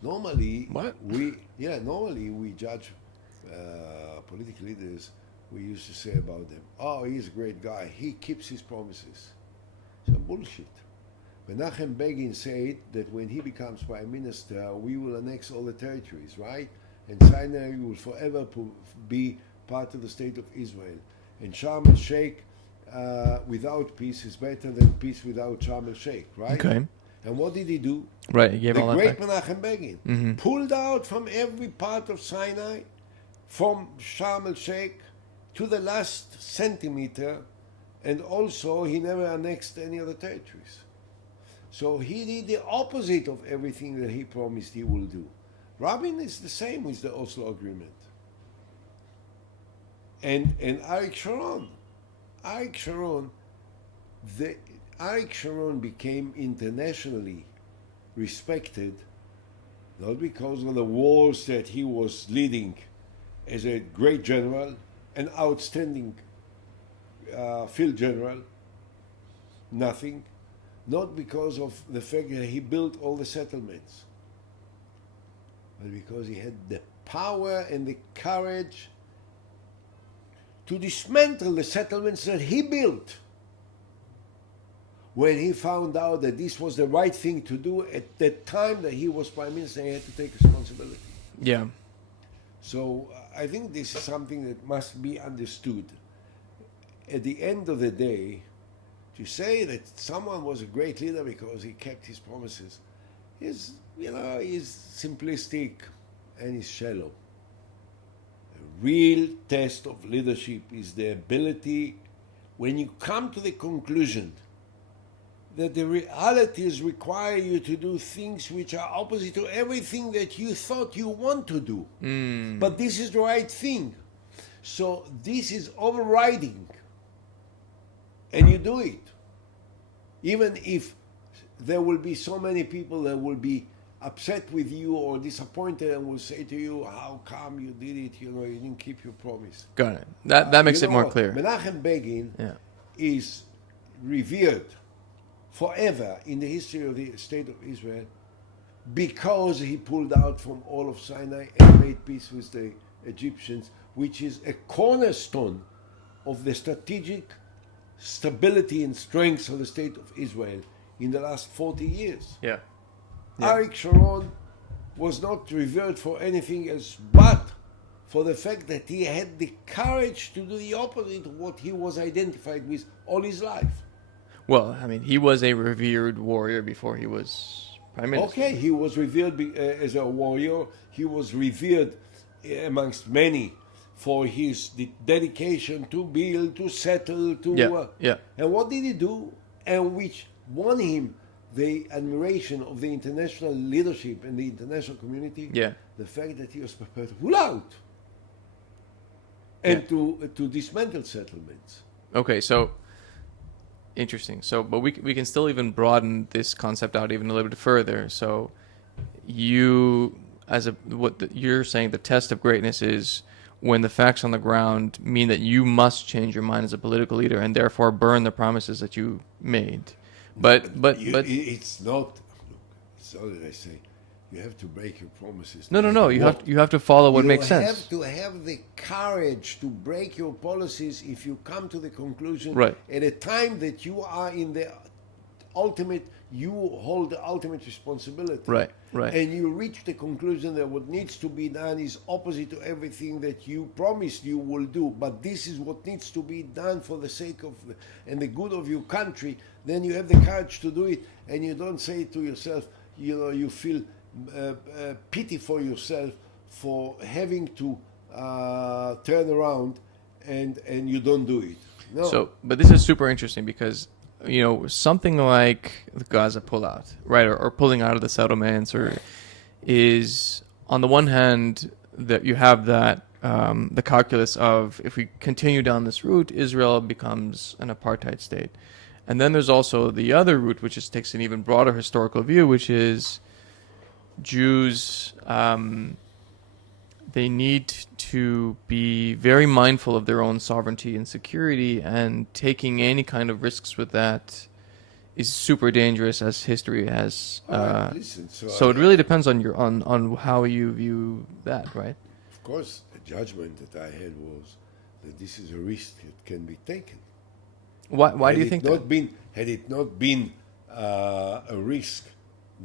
Normally, normally we judge political leaders. We used to say about them, "Oh, he's a great guy. He keeps his promises." So bullshit. Menachem Begin said that when he becomes prime minister, we will annex all the territories, right? And Sinai will forever be part of the state of Israel. And Sharm el-Sheikh without peace is better than peace without Sharm el-Sheikh, right? Okay. And what did he do? Right, he gave the all that great back. Menachem Begin pulled out from every part of Sinai, from Sharm el-Sheikh to the last centimeter, and also he never annexed any other territories. So he did the opposite of everything that he promised he will do. Rabin is the same with the Oslo Agreement. And Arik Sharon became internationally respected, not because of the wars that he was leading as a great general, an outstanding field general, nothing, not because of the fact that he built all the settlements, but because he had the power and the courage to dismantle the settlements that he built when he found out that this was the right thing to do at the time that he was prime minister. He had to take responsibility. Yeah. So I think this is something that must be understood. At the end of the day, to say that someone was a great leader because he kept his promises is simplistic and is shallow. A real test of leadership is the ability, when you come to the conclusion that the realities require you to do things which are opposite to everything that you thought you want to do. But this is the right thing. So this is overriding. And you do it. Even if there will be so many people that will be upset with you or disappointed and will say to you, how come you did it? You didn't keep your promise. Got it. That makes it more clear. Menachem Begin is revered forever in the history of the state of Israel because he pulled out from all of Sinai and made peace with the Egyptians, which is a cornerstone of the strategic stability and strength of the state of Israel in the last 40 years. Yeah. Arik Sharon was not revered for anything else but for the fact that he had the courage to do the opposite of what he was identified with all his life. Well, I mean, he was a revered warrior before he was prime minister. Okay, he was revered as a warrior. He was revered amongst many for his dedication to build, to settle, to... And what did he do? And which won him the admiration of the international leadership and the international community? Yeah. The fact that he was prepared to pull out and to dismantle settlements. Okay, so interesting. So, but we can still even broaden this concept out even a little bit further. So, you're saying the test of greatness is when the facts on the ground mean that you must change your mind as a political leader and therefore burn the promises that you made. But it's not. It's not that I say. You have to break your promises. No. You have to follow what makes sense. You have to have the courage to break your policies if you come to the conclusion right. at a time that you are in the ultimate. You hold the ultimate responsibility. Right. And you reach the conclusion that what needs to be done is opposite to everything that you promised you will do. But this is what needs to be done for the sake of and the good of your country. Then you have the courage to do it, and you don't say to yourself, you feel pity for yourself for having to turn around and you don't do it. No. So, but this is super interesting because something like the Gaza pullout, right, or pulling out of the settlements, is on the one hand that you have that the calculus of if we continue down this route, Israel becomes an apartheid state, and then there's also the other route, which takes an even broader historical view, which is Jews. They need to be very mindful of their own sovereignty and security, and taking any kind of risks with that is super dangerous, as history has. So it really depends on how you view that, right? Of course, the judgment that I had was that this is a risk that can be taken. Why do you think that? Had it not been a risk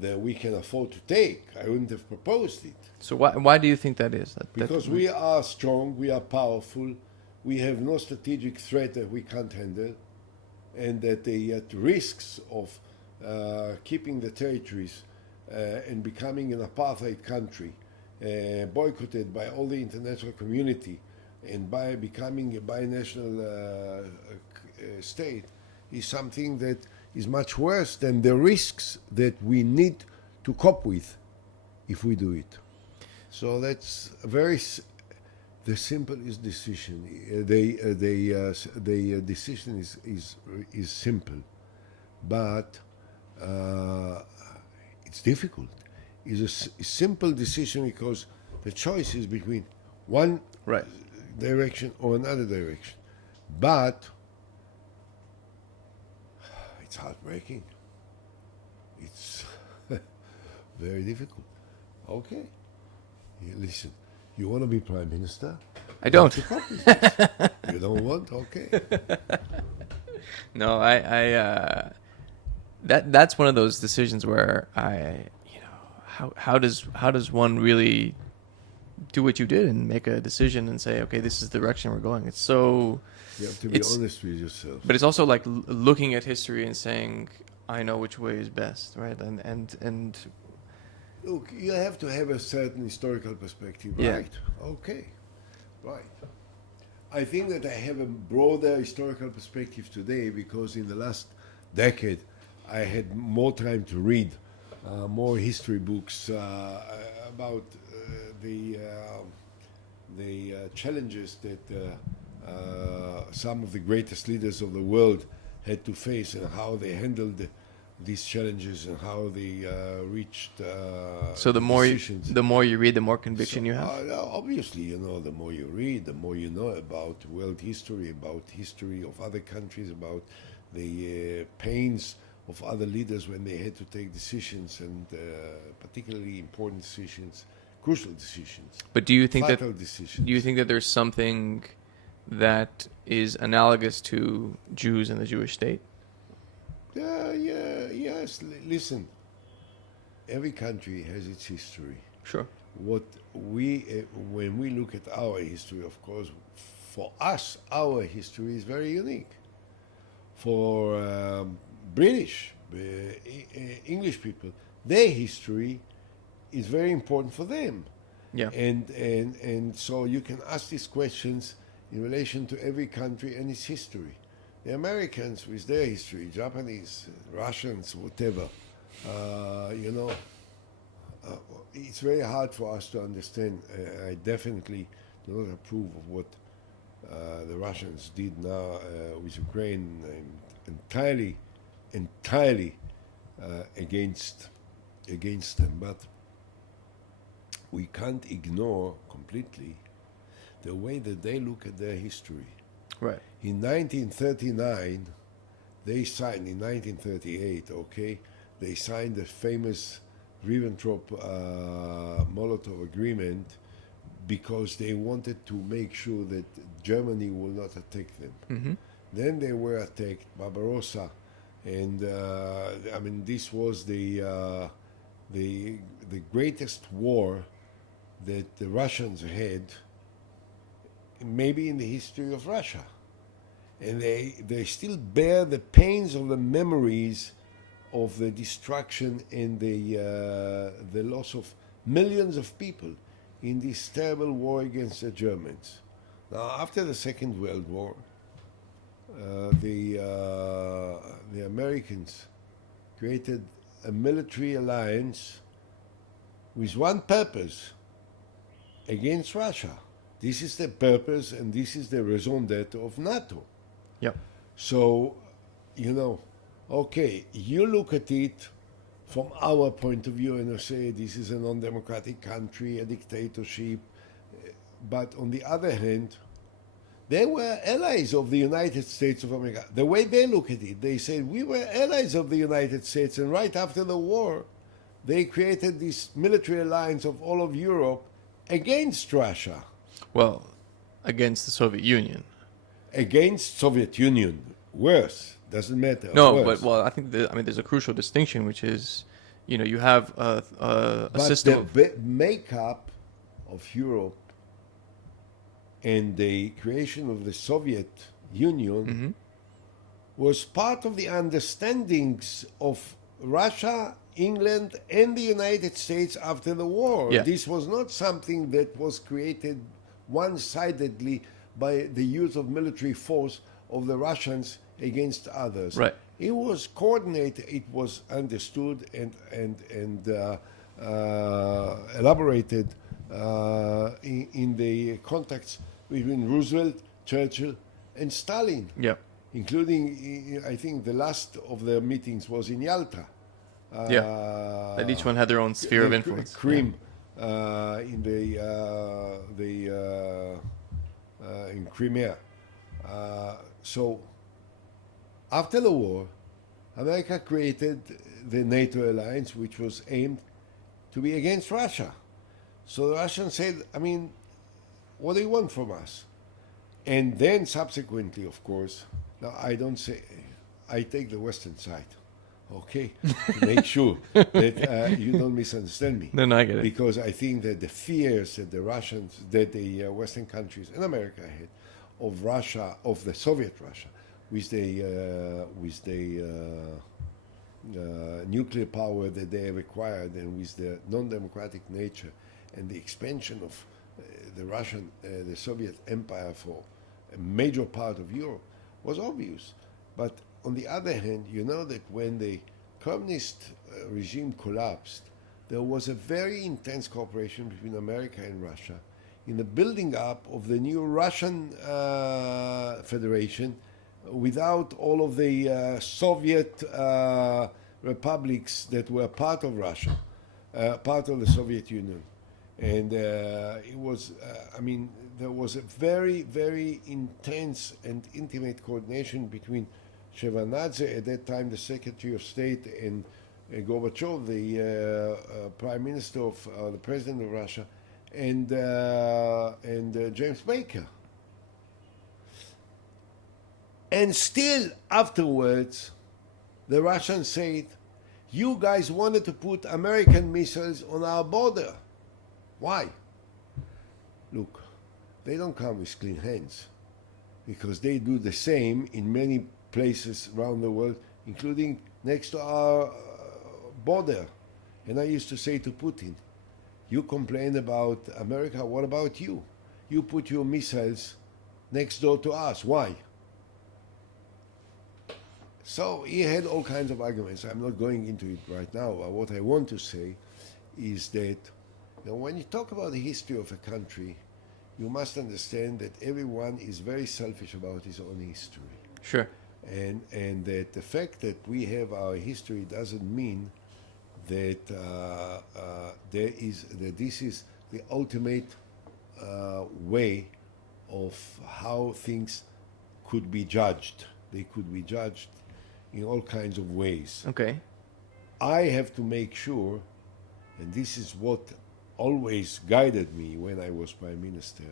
that we can afford to take, I wouldn't have proposed it. So why do you think that is? Because we are strong, we are powerful, we have no strategic threat that we can't handle, and that the risks of keeping the territories and becoming an apartheid country, boycotted by all the international community, and by becoming a binational state, is something that is much worse than the risks that we need to cope with if we do it. So that's the simplest decision. The decision is simple, but it's difficult. It's a simple decision because the choice is between one direction or another direction. But it's heartbreaking. It's very difficult. Okay. Listen, you want to be prime minister? I don't. You don't want? Okay. No, that's one of those decisions where how does one really do what you did and make a decision and say, okay, this is the direction we're going? It's so. You have to be honest with yourself. But it's also like looking at history and saying, I know which way is best, right? And look, you have to have a certain historical perspective, right? Yeah. Okay, right. I think that I have a broader historical perspective today because in the last decade I had more time to read more history books about the challenges that some of the greatest leaders of the world had to face and how they handled these challenges and how they reached so the more you read, the more conviction you have. Obviously, the more you read, the more you know about world history, about history of other countries, about the pains of other leaders when they had to take decisions, and particularly important decisions, crucial decisions. But do you think decisions. Do you think that there's something that is analogous to Jews and the Jewish state? Yes. Listen, every country has its history. Sure. What when we look at our history, of course, for us, our history is very unique. For British, English people, their history is very important for them. Yeah. And so you can ask these questions in relation to every country and its history. The Americans with their history, Japanese, Russians, whatever, it's very hard for us to understand. I definitely do not approve of what the Russians did now with Ukraine. I'm entirely against them. But we can't ignore completely the way that they look at their history. Right. In 1939, they signed, in 1938, they signed the famous Ribbentrop-Molotov agreement because they wanted to make sure that Germany will not attack them. Mm-hmm. Then they were attacked, Barbarossa, and this was the greatest war that the Russians had, maybe in the history of Russia. And they still bear the pains of the memories of the destruction and the loss of millions of people in this terrible war against the Germans. Now, after the Second World War, the Americans created a military alliance with one purpose: against Russia. This is the purpose and this is the raison d'etre of NATO. Yep. So, you look at it from our point of view and you say this is a non-democratic country, a dictatorship. But on the other hand, they were allies of the United States of America. The way they look at it, they say we were allies of the United States, and right after the war, they created this military alliance of all of Europe against Russia. Well, against the Soviet Union. Against Soviet Union. Worse. Doesn't matter. No, Worse. I think there's a crucial distinction, which is, you have a but system. The makeup of Europe and the creation of the Soviet Union Mm-hmm. was part of the understandings of Russia, England, and the United States after the war. Yeah. This was not something that was created one-sidedly by the use of military force of the Russians against others. Right. It was coordinated, it was understood and elaborated in the contacts between Roosevelt, Churchill, and Stalin. Yeah. Including, I think, the last of their meetings was in Yalta. That each one had their own sphere of influence. Crimea, in Crimea. So, after the war, America created the NATO alliance, which was aimed to be against Russia. So the Russians said, what do you want from us? And then subsequently, of course, now I don't say, I take the Western side, to make sure that you don't misunderstand me. No, I get it. Because I think that the fears that the Western countries and America had of Russia, of the Soviet Russia, with the nuclear power that they have acquired, and with the non-democratic nature and the expansion of the Soviet Empire for a major part of Europe, was obvious. But on the other hand, you know that when the communist regime collapsed, there was a very intense cooperation between America and Russia in the building up of the new Russian Federation without all of the Soviet republics that were part of Russia, part of the Soviet Union. And it was, there was a very, very intense and intimate coordination between Shevardnadze, at that time the Secretary of State, and Gorbachev, the Prime Minister of the President of Russia, and James Baker. And still afterwards, the Russians said, you guys wanted to put American missiles on our border. Why? Look, they don't come with clean hands, because they do the same in many places around the world, including next to our border. And I used to say to Putin, you complain about America, what about you? You put your missiles next door to us. Why? So he had all kinds of arguments. I'm not going into it right now, but what I want to say is that when you talk about the history of a country, you must understand that everyone is very selfish about his own history. Sure. And that the fact that we have our history doesn't mean that this is the ultimate way of how things could be judged. They could be judged in all kinds of ways. Okay. I have to make sure, and this is what always guided me when I was Prime Minister,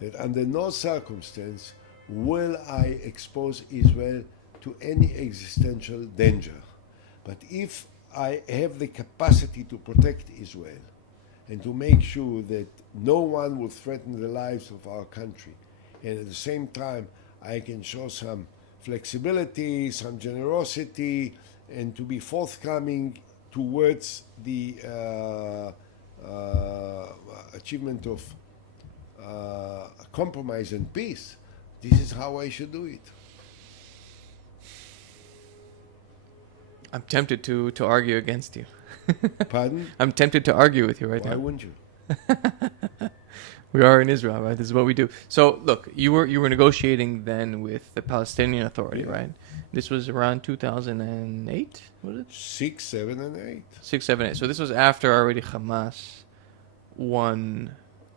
that under no circumstance will I expose Israel to any existential danger. But if I have the capacity to protect Israel and to make sure that no one will threaten the lives of our country, and at the same time I can show some flexibility, some generosity, and to be forthcoming towards the achievement of compromise and peace, this is how I should do it. I'm tempted to argue against you. Pardon? I'm tempted to argue with you right Why now. wouldn't you? We are in Israel, right? This is what we do. So, look, you were negotiating then with the Palestinian Authority, Yeah. right? This was around 2008, was it? 6, 7, and 8. 6, 7, 8. So this was after already Hamas won.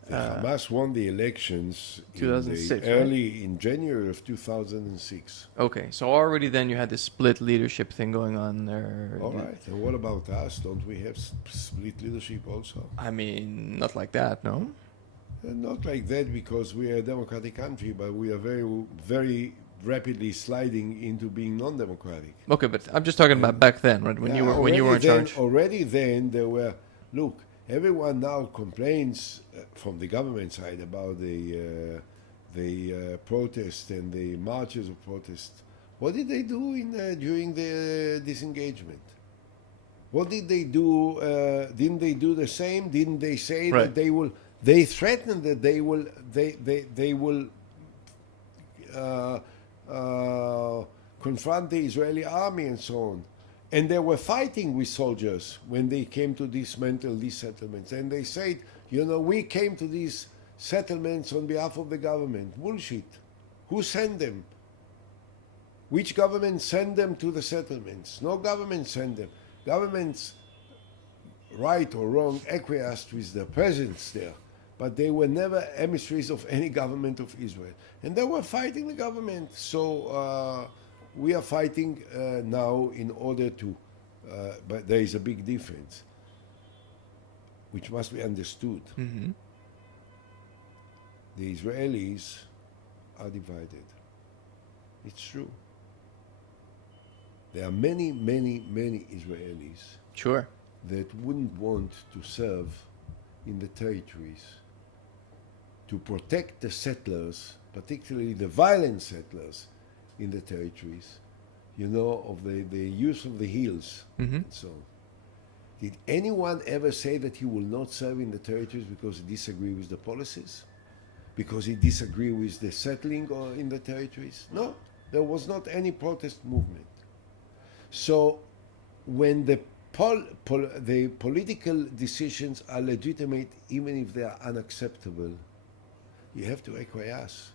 Hamas won the elections 2006, right? early in January of 2006. Okay, so already then you had this split leadership thing going on there. All right. And what about us? Don't we have split leadership also? I mean, not like that, no? Not like that, because we are a democratic country, but we are very, very rapidly sliding into being non-democratic. Okay, but I'm just talking about back then, right? When you were in charge. Already then there were, look, everyone now complains from the government side about the protest and the marches of protest. What did they do during the disengagement? What did they do? Didn't they do the same? Didn't they say Right. that they will? They threatened that they will confront the Israeli army and so on. And they were fighting with soldiers when they came to dismantle these settlements. And they said, we came to these settlements on behalf of the government. Bullshit. Who sent them? Which government sent them to the settlements? No government sent them. Governments, right or wrong, acquiesced with their presence there. But they were never emissaries of any government of Israel. And they were fighting the government. So we are fighting now in order to, but there is a big difference, which must be understood. Mm-hmm. The Israelis are divided. It's true. There are many, many, many Israelis Sure. that wouldn't want to serve in the territories, to protect the settlers, particularly the violent settlers in the territories, of the use of the hills Mm-hmm. and so on. Did anyone ever say that he will not serve in the territories because he disagree with the policies? Because he disagree with the settling or in the territories? No, there was not any protest movement. So when the political decisions are legitimate, even if they are unacceptable, you have to acquiesce.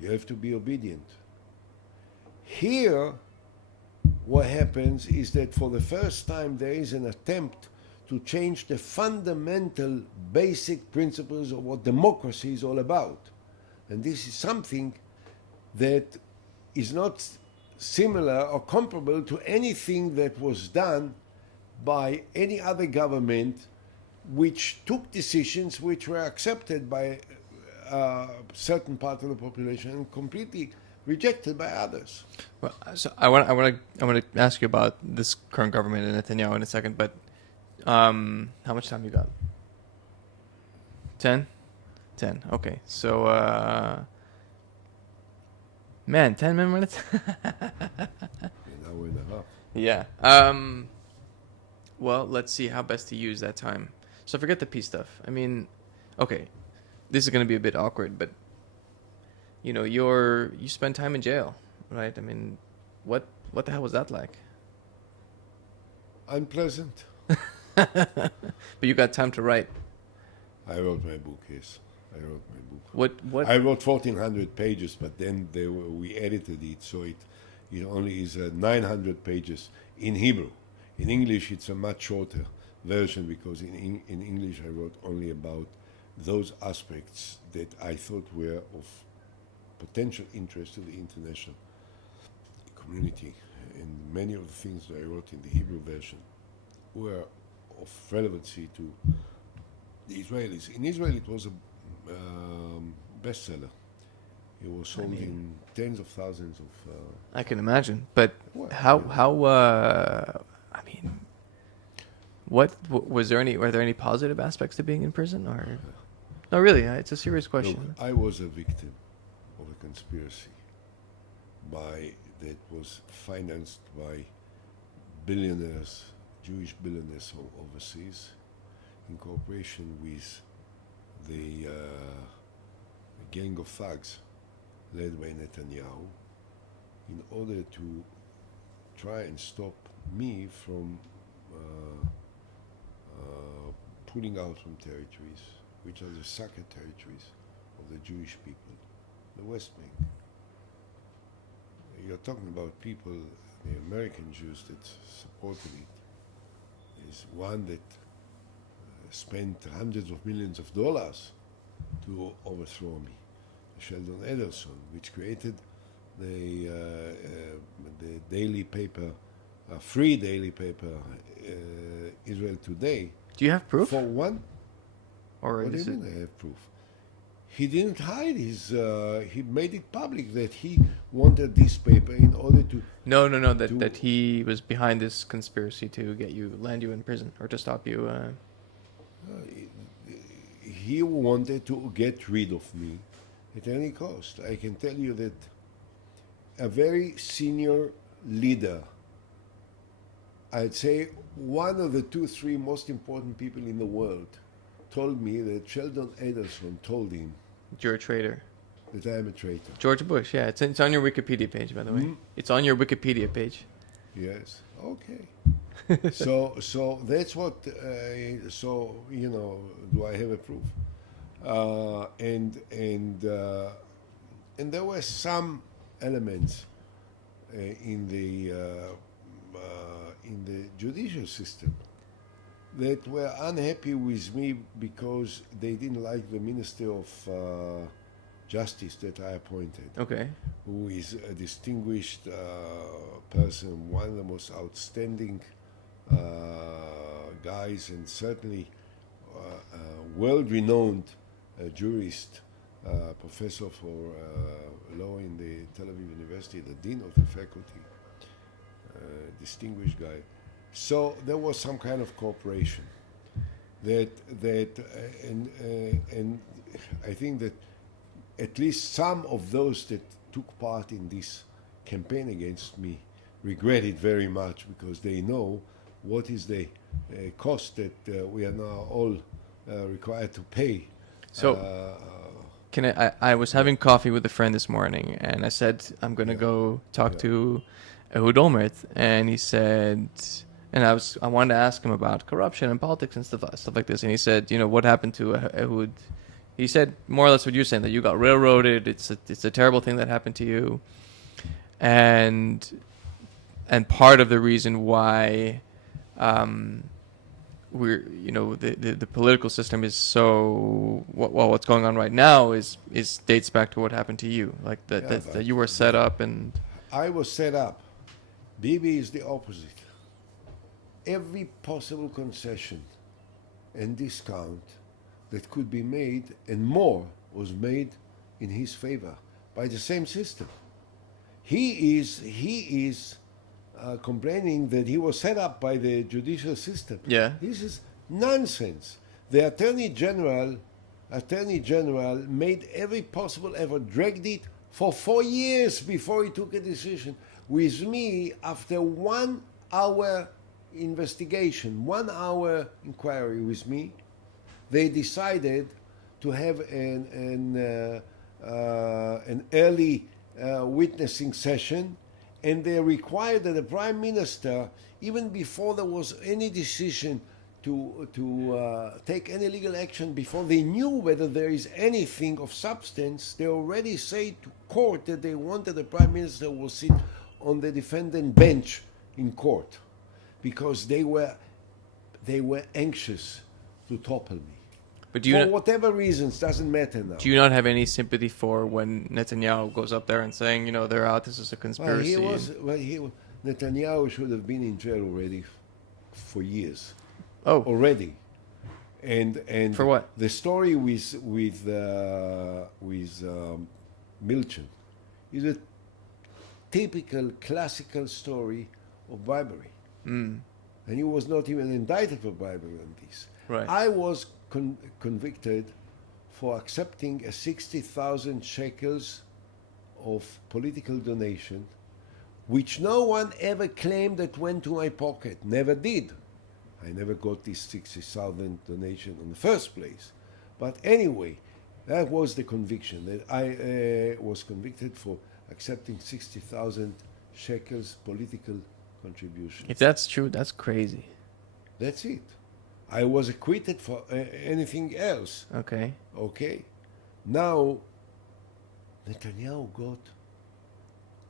You have to be obedient. Here, what happens is that for the first time there is an attempt to change the fundamental basic principles of what democracy is all about. And this is something that is not similar or comparable to anything that was done by any other government which took decisions which were accepted by a certain part of the population and completely rejected by others. Well, so I want to ask you about this current government and Netanyahu in a second, but how much time you got? 10? 10. Okay. So man, 10 minutes. An hour and a half. Yeah. Well, let's see how best to use that time. So forget the peace stuff. I mean, okay, this is going to be a bit awkward, but you know, you spend time in jail, right? I mean, what the hell was that like? Unpleasant. But you got time to write. I wrote my book, yes. I wrote my book. What? I wrote 1,400 pages, but then we edited it, so it only is 900 pages in Hebrew. In English, it's a much shorter version because in English I wrote only about those aspects that I thought were of potential interest to the international community. And many of the things that I wrote in the Hebrew version were of relevancy to the Israelis. In Israel, it was a bestseller. It was sold in tens of thousands of. I can imagine, but Well, how? I mean, what was there any? Were there any positive aspects to being in prison, or? No, really, it's a serious question. Look, I was a victim of a conspiracy that was financed by billionaires, Jewish billionaires overseas, in cooperation with the gang of thugs led by Netanyahu, in order to try and stop me from pulling out from territories, which are the sacred territories of the Jewish people, the West Bank. You're talking about people, the American Jews that supported it. Is one that spent hundreds of millions of dollars to overthrow me, Sheldon Adelson, which created the daily paper, free daily paper, Israel Today. Do you have proof? For one, Or what do you is it? mean I have proof? He didn't hide his. He made it public that he wanted this paper in order to. No. to- That he was behind this conspiracy to land you in prison or to stop you. He wanted to get rid of me at any cost. I can tell you that a very senior leader, I'd say one of the 2-3 most important people in the world, told me that Sheldon Adelson told him You're a traitor. that I am a traitor. George Bush. Yeah, it's on your Wikipedia page, by the way. Mhm. It's on your Wikipedia page. Yes. Okay. so that's what. So do I have a proof? And there were some elements in the judicial system that were unhappy with me because they didn't like the Minister of Justice that I appointed, Okay. who is a distinguished person, one of the most outstanding guys, and certainly a world-renowned jurist, professor for law in the Tel Aviv University, the dean of the faculty, distinguished guy. So there was some kind of cooperation and I think that at least some of those that took part in this campaign against me regret it very much, because they know what is the cost that we are now all required to pay. So, I was having coffee with a friend this morning, and I said I'm gonna go talk to Ehud Olmert, and he said, and I wanted to ask him about corruption and politics and stuff like this, and he said, what happened to Ehud? He said more or less what you're saying, that you got railroaded. It's a terrible thing that happened to you, and part of the reason why we're the political system is so what's going on right now is dates back to what happened to you, like that you were set up. And I was set up. Bibi is the opposite. Every possible concession and discount that could be made, and more, was made in his favor by the same system. he is complaining that he was set up by the judicial system. Yeah. This is nonsense. The Attorney General made every possible effort, dragged it for 4 years before he took a decision. With me, after 1 hour investigation, 1 hour inquiry with me, they decided to have an early witnessing session, and they required that the Prime Minister, even before there was any decision to take any legal action, before they knew whether there is anything of substance, they already say to court that they wanted the Prime Minister will sit on the defendant bench in court, because they were anxious to topple me. But do you For not, whatever reasons, doesn't matter now. do you not have any sympathy for when Netanyahu goes up there and saying, they're out, this is a conspiracy? Netanyahu should have been in jail already for years. Oh, Already. And for what? The story with Milchan is a typical classical story of bribery. Mm, And he was not even indicted for bribery on this. right. I was convicted for accepting a 60,000 shekels of political donation, which no one ever claimed that went to my pocket. Never did. I never got this 60,000 donation in the first place. But anyway, that was the conviction, that I was convicted for accepting 60,000 shekels political contribution. If that's true, that's crazy. That's it. I was acquitted for anything else. Okay. Okay. Now, Netanyahu got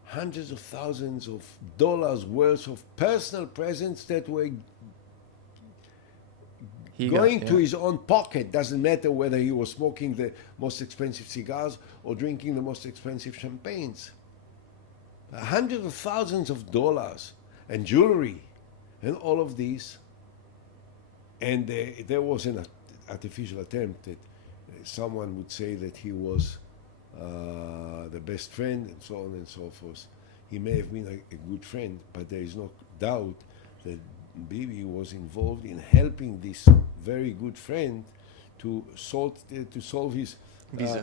hundreds of thousands of dollars worth of personal presents that were going to his own pocket. Doesn't matter whether he was smoking the most expensive cigars or drinking the most expensive champagnes. Hundreds of thousands of dollars and jewelry and all of these. And there was an artificial attempt that someone would say that he was the best friend and so on and so forth. He may have been a good friend, but there is no doubt that Bibi was involved in helping this very good friend to solve his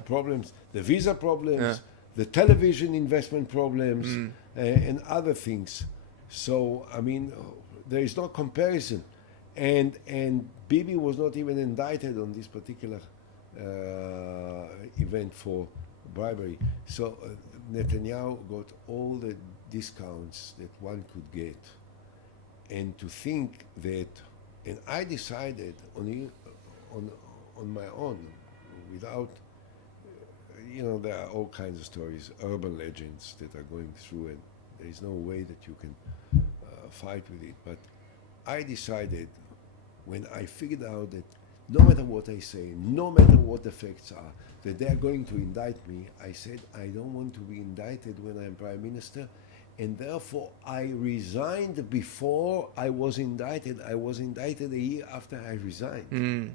problems, the visa problems, the television investment problems, and other things. So, I mean, there is no comparison. And Bibi was not even indicted on this particular event for bribery. So Netanyahu got all the discounts that one could get. And to think that, and I decided on my own, without, there are all kinds of stories, urban legends that are going through, and there is no way that you can fight with it. But I decided, when I figured out that no matter what I say, no matter what the facts are, that they are going to indict me, I said, I don't want to be indicted when I'm Prime Minister, and therefore I resigned before I was indicted. I was indicted a year after I resigned.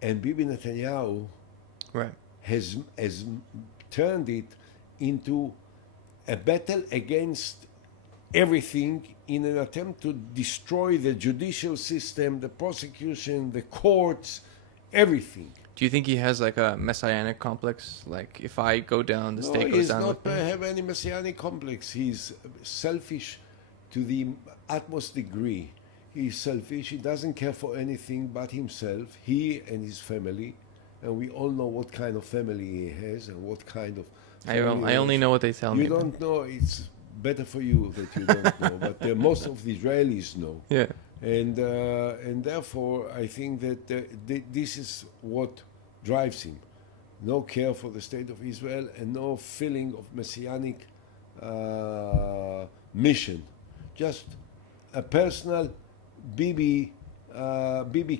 And Bibi Netanyahu has turned it into a battle against everything in an attempt to destroy the judicial system, the prosecution, the courts, everything. Do you think he has like a messianic complex? Like, if I go down, the state goes down with me? He does not have any messianic complex. He's selfish to the utmost degree. He's selfish. He doesn't care for anything but himself, he and his family. And we all know what kind of family he has and what kind of family I only know what they tell me. You don't know. It's better for you that you don't know. But most of the Israelis know. Yeah. And therefore, I think that this is what drives him. No care for the state of Israel and no feeling of messianic mission. Just a personal Bibi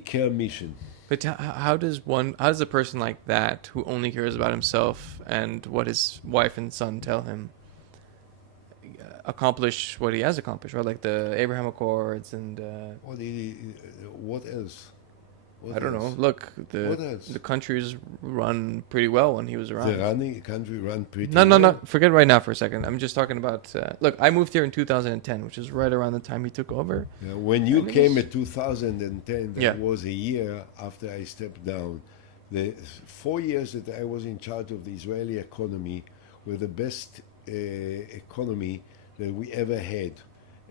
care mission. But how does a person like that, who only cares about himself and what his wife and son tell him, accomplish what he has accomplished, right? Like the Abraham Accords and... What else? What I don't else? know. Look, What else? the country's run pretty well when he was around. The running country run pretty No, no, well. no. Forget right now for a second. I'm just talking about. Look, I moved here in 2010, which is right around the time he took over. Yeah, when you And it came was- in 2010, that Yeah. was a year after I stepped down. The 4 years that I was in charge of the Israeli economy were the best economy that we ever had.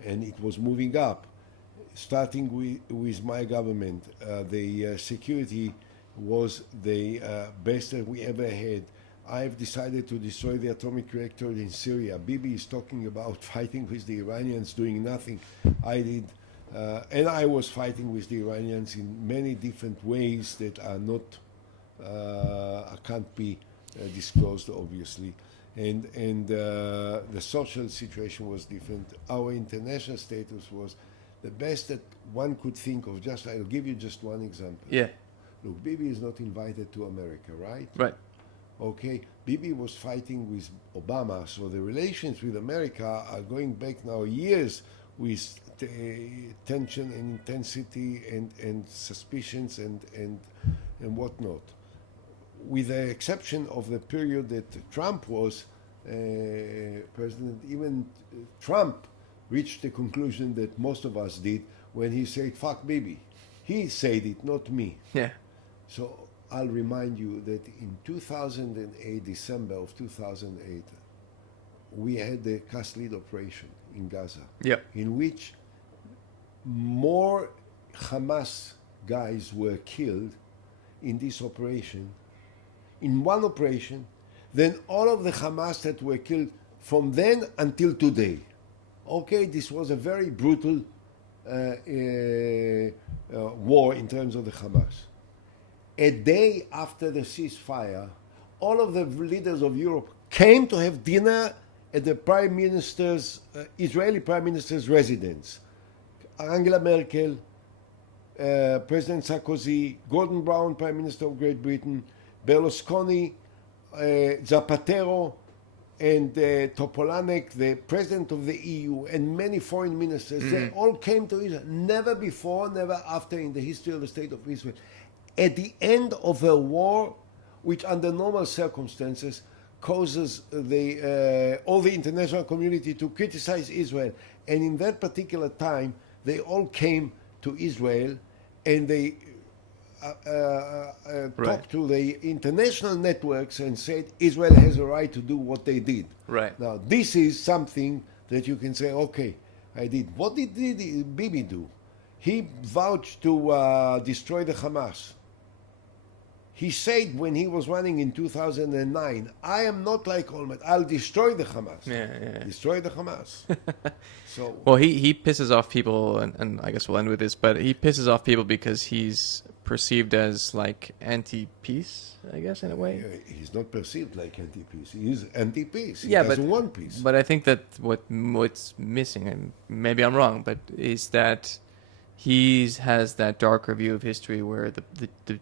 And it was moving up, starting with my government. The security was the best that we ever had. I've decided to destroy the atomic reactor in Syria. Bibi is talking about fighting with the Iranians, doing nothing. I did. And I was fighting with the Iranians in many different ways that are not, can't be disclosed, obviously. And the social situation was different. Our international status was the best that one could think of. Just, I'll give you just one example. Yeah. Look, Bibi is not invited to America, right? Right. Okay, Bibi was fighting with Obama, so the relations with America are going back now years with tension and intensity and suspicions and whatnot. With the exception of the period that Trump was president, even Trump reached the conclusion that most of us did when he said, "Fuck Bibi." He said it, not me. Yeah. So I'll remind you that in 2008, December of 2008, we had the cast lead operation in Gaza, Yep. in which more Hamas guys were killed in this operation, in one operation, than all of the Hamas that were killed from then until today. Okay, this was a very brutal war in terms of the Hamas. A day after the ceasefire, all of the leaders of Europe came to have dinner at the Prime Minister's, Israeli Prime Minister's residence. Angela Merkel, President Sarkozy, Gordon Brown, Prime Minister of Great Britain, Berlusconi, Zapatero, and Topolanek, the President of the EU, and many foreign ministers. They all came to Israel. Never before, never after in the history of the State of Israel. At the end of a war, which under normal circumstances causes all the international community to criticize Israel. And in that particular time, they all came to Israel and they talked to the international networks and said Israel has a right to do what they did. Right. Now, this is something that you can say, okay, I did. What did Bibi do? He vouched to destroy the Hamas. He said when he was running in 2009, I am not like Olmert. I'll destroy the Hamas. Yeah. Destroy the Hamas. So, Well, he pisses off people, and I guess we'll end with this, but he pisses off people because he's perceived as like anti-peace, I guess, in a way. he's not perceived like anti-peace. He is anti-peace. He Yeah, doesn't want peace. But I think that what's missing, and maybe I'm wrong, but is that he has that darker view of history where the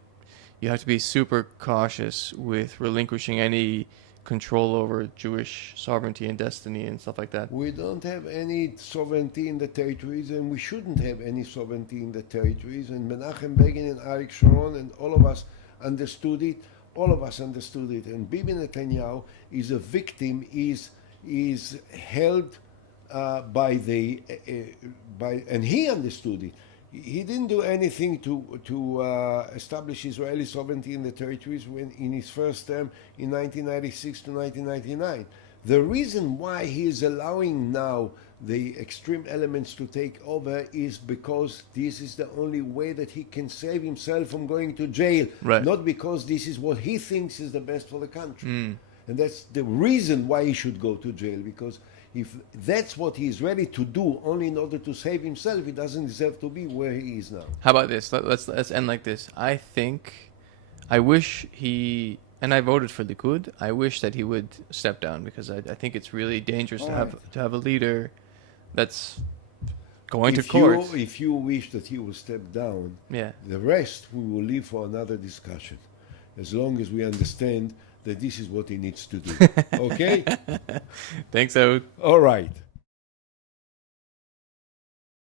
you have to be super cautious with relinquishing any control over Jewish sovereignty and destiny and stuff like that. We don't have any sovereignty in the territories, and we shouldn't have any sovereignty in the territories. And Menachem Begin and Arik Sharon and all of us understood it. All of us understood it. And Bibi Netanyahu is a victim. Is held by and he understood it. He didn't do anything to establish Israeli sovereignty in the territories when in his first term in 1996 to 1999. The reason why he is allowing now the extreme elements to take over is because this is the only way that he can save himself from going to jail, Right. not because this is what he thinks is the best for the country. And that's the reason why he should go to jail, because if that's what he's ready to do only in order to save himself, he doesn't deserve to be where he is now. How about this? Let's end like this. I wish he, and I voted for Likud. I wish that he would step down, because I think it's really dangerous to have a leader that's going to court. If you wish that he will step down, Yeah. the rest we will leave for another discussion, as long as we understand that this is what he needs to do. Okay? Thanks, Ehud. All right.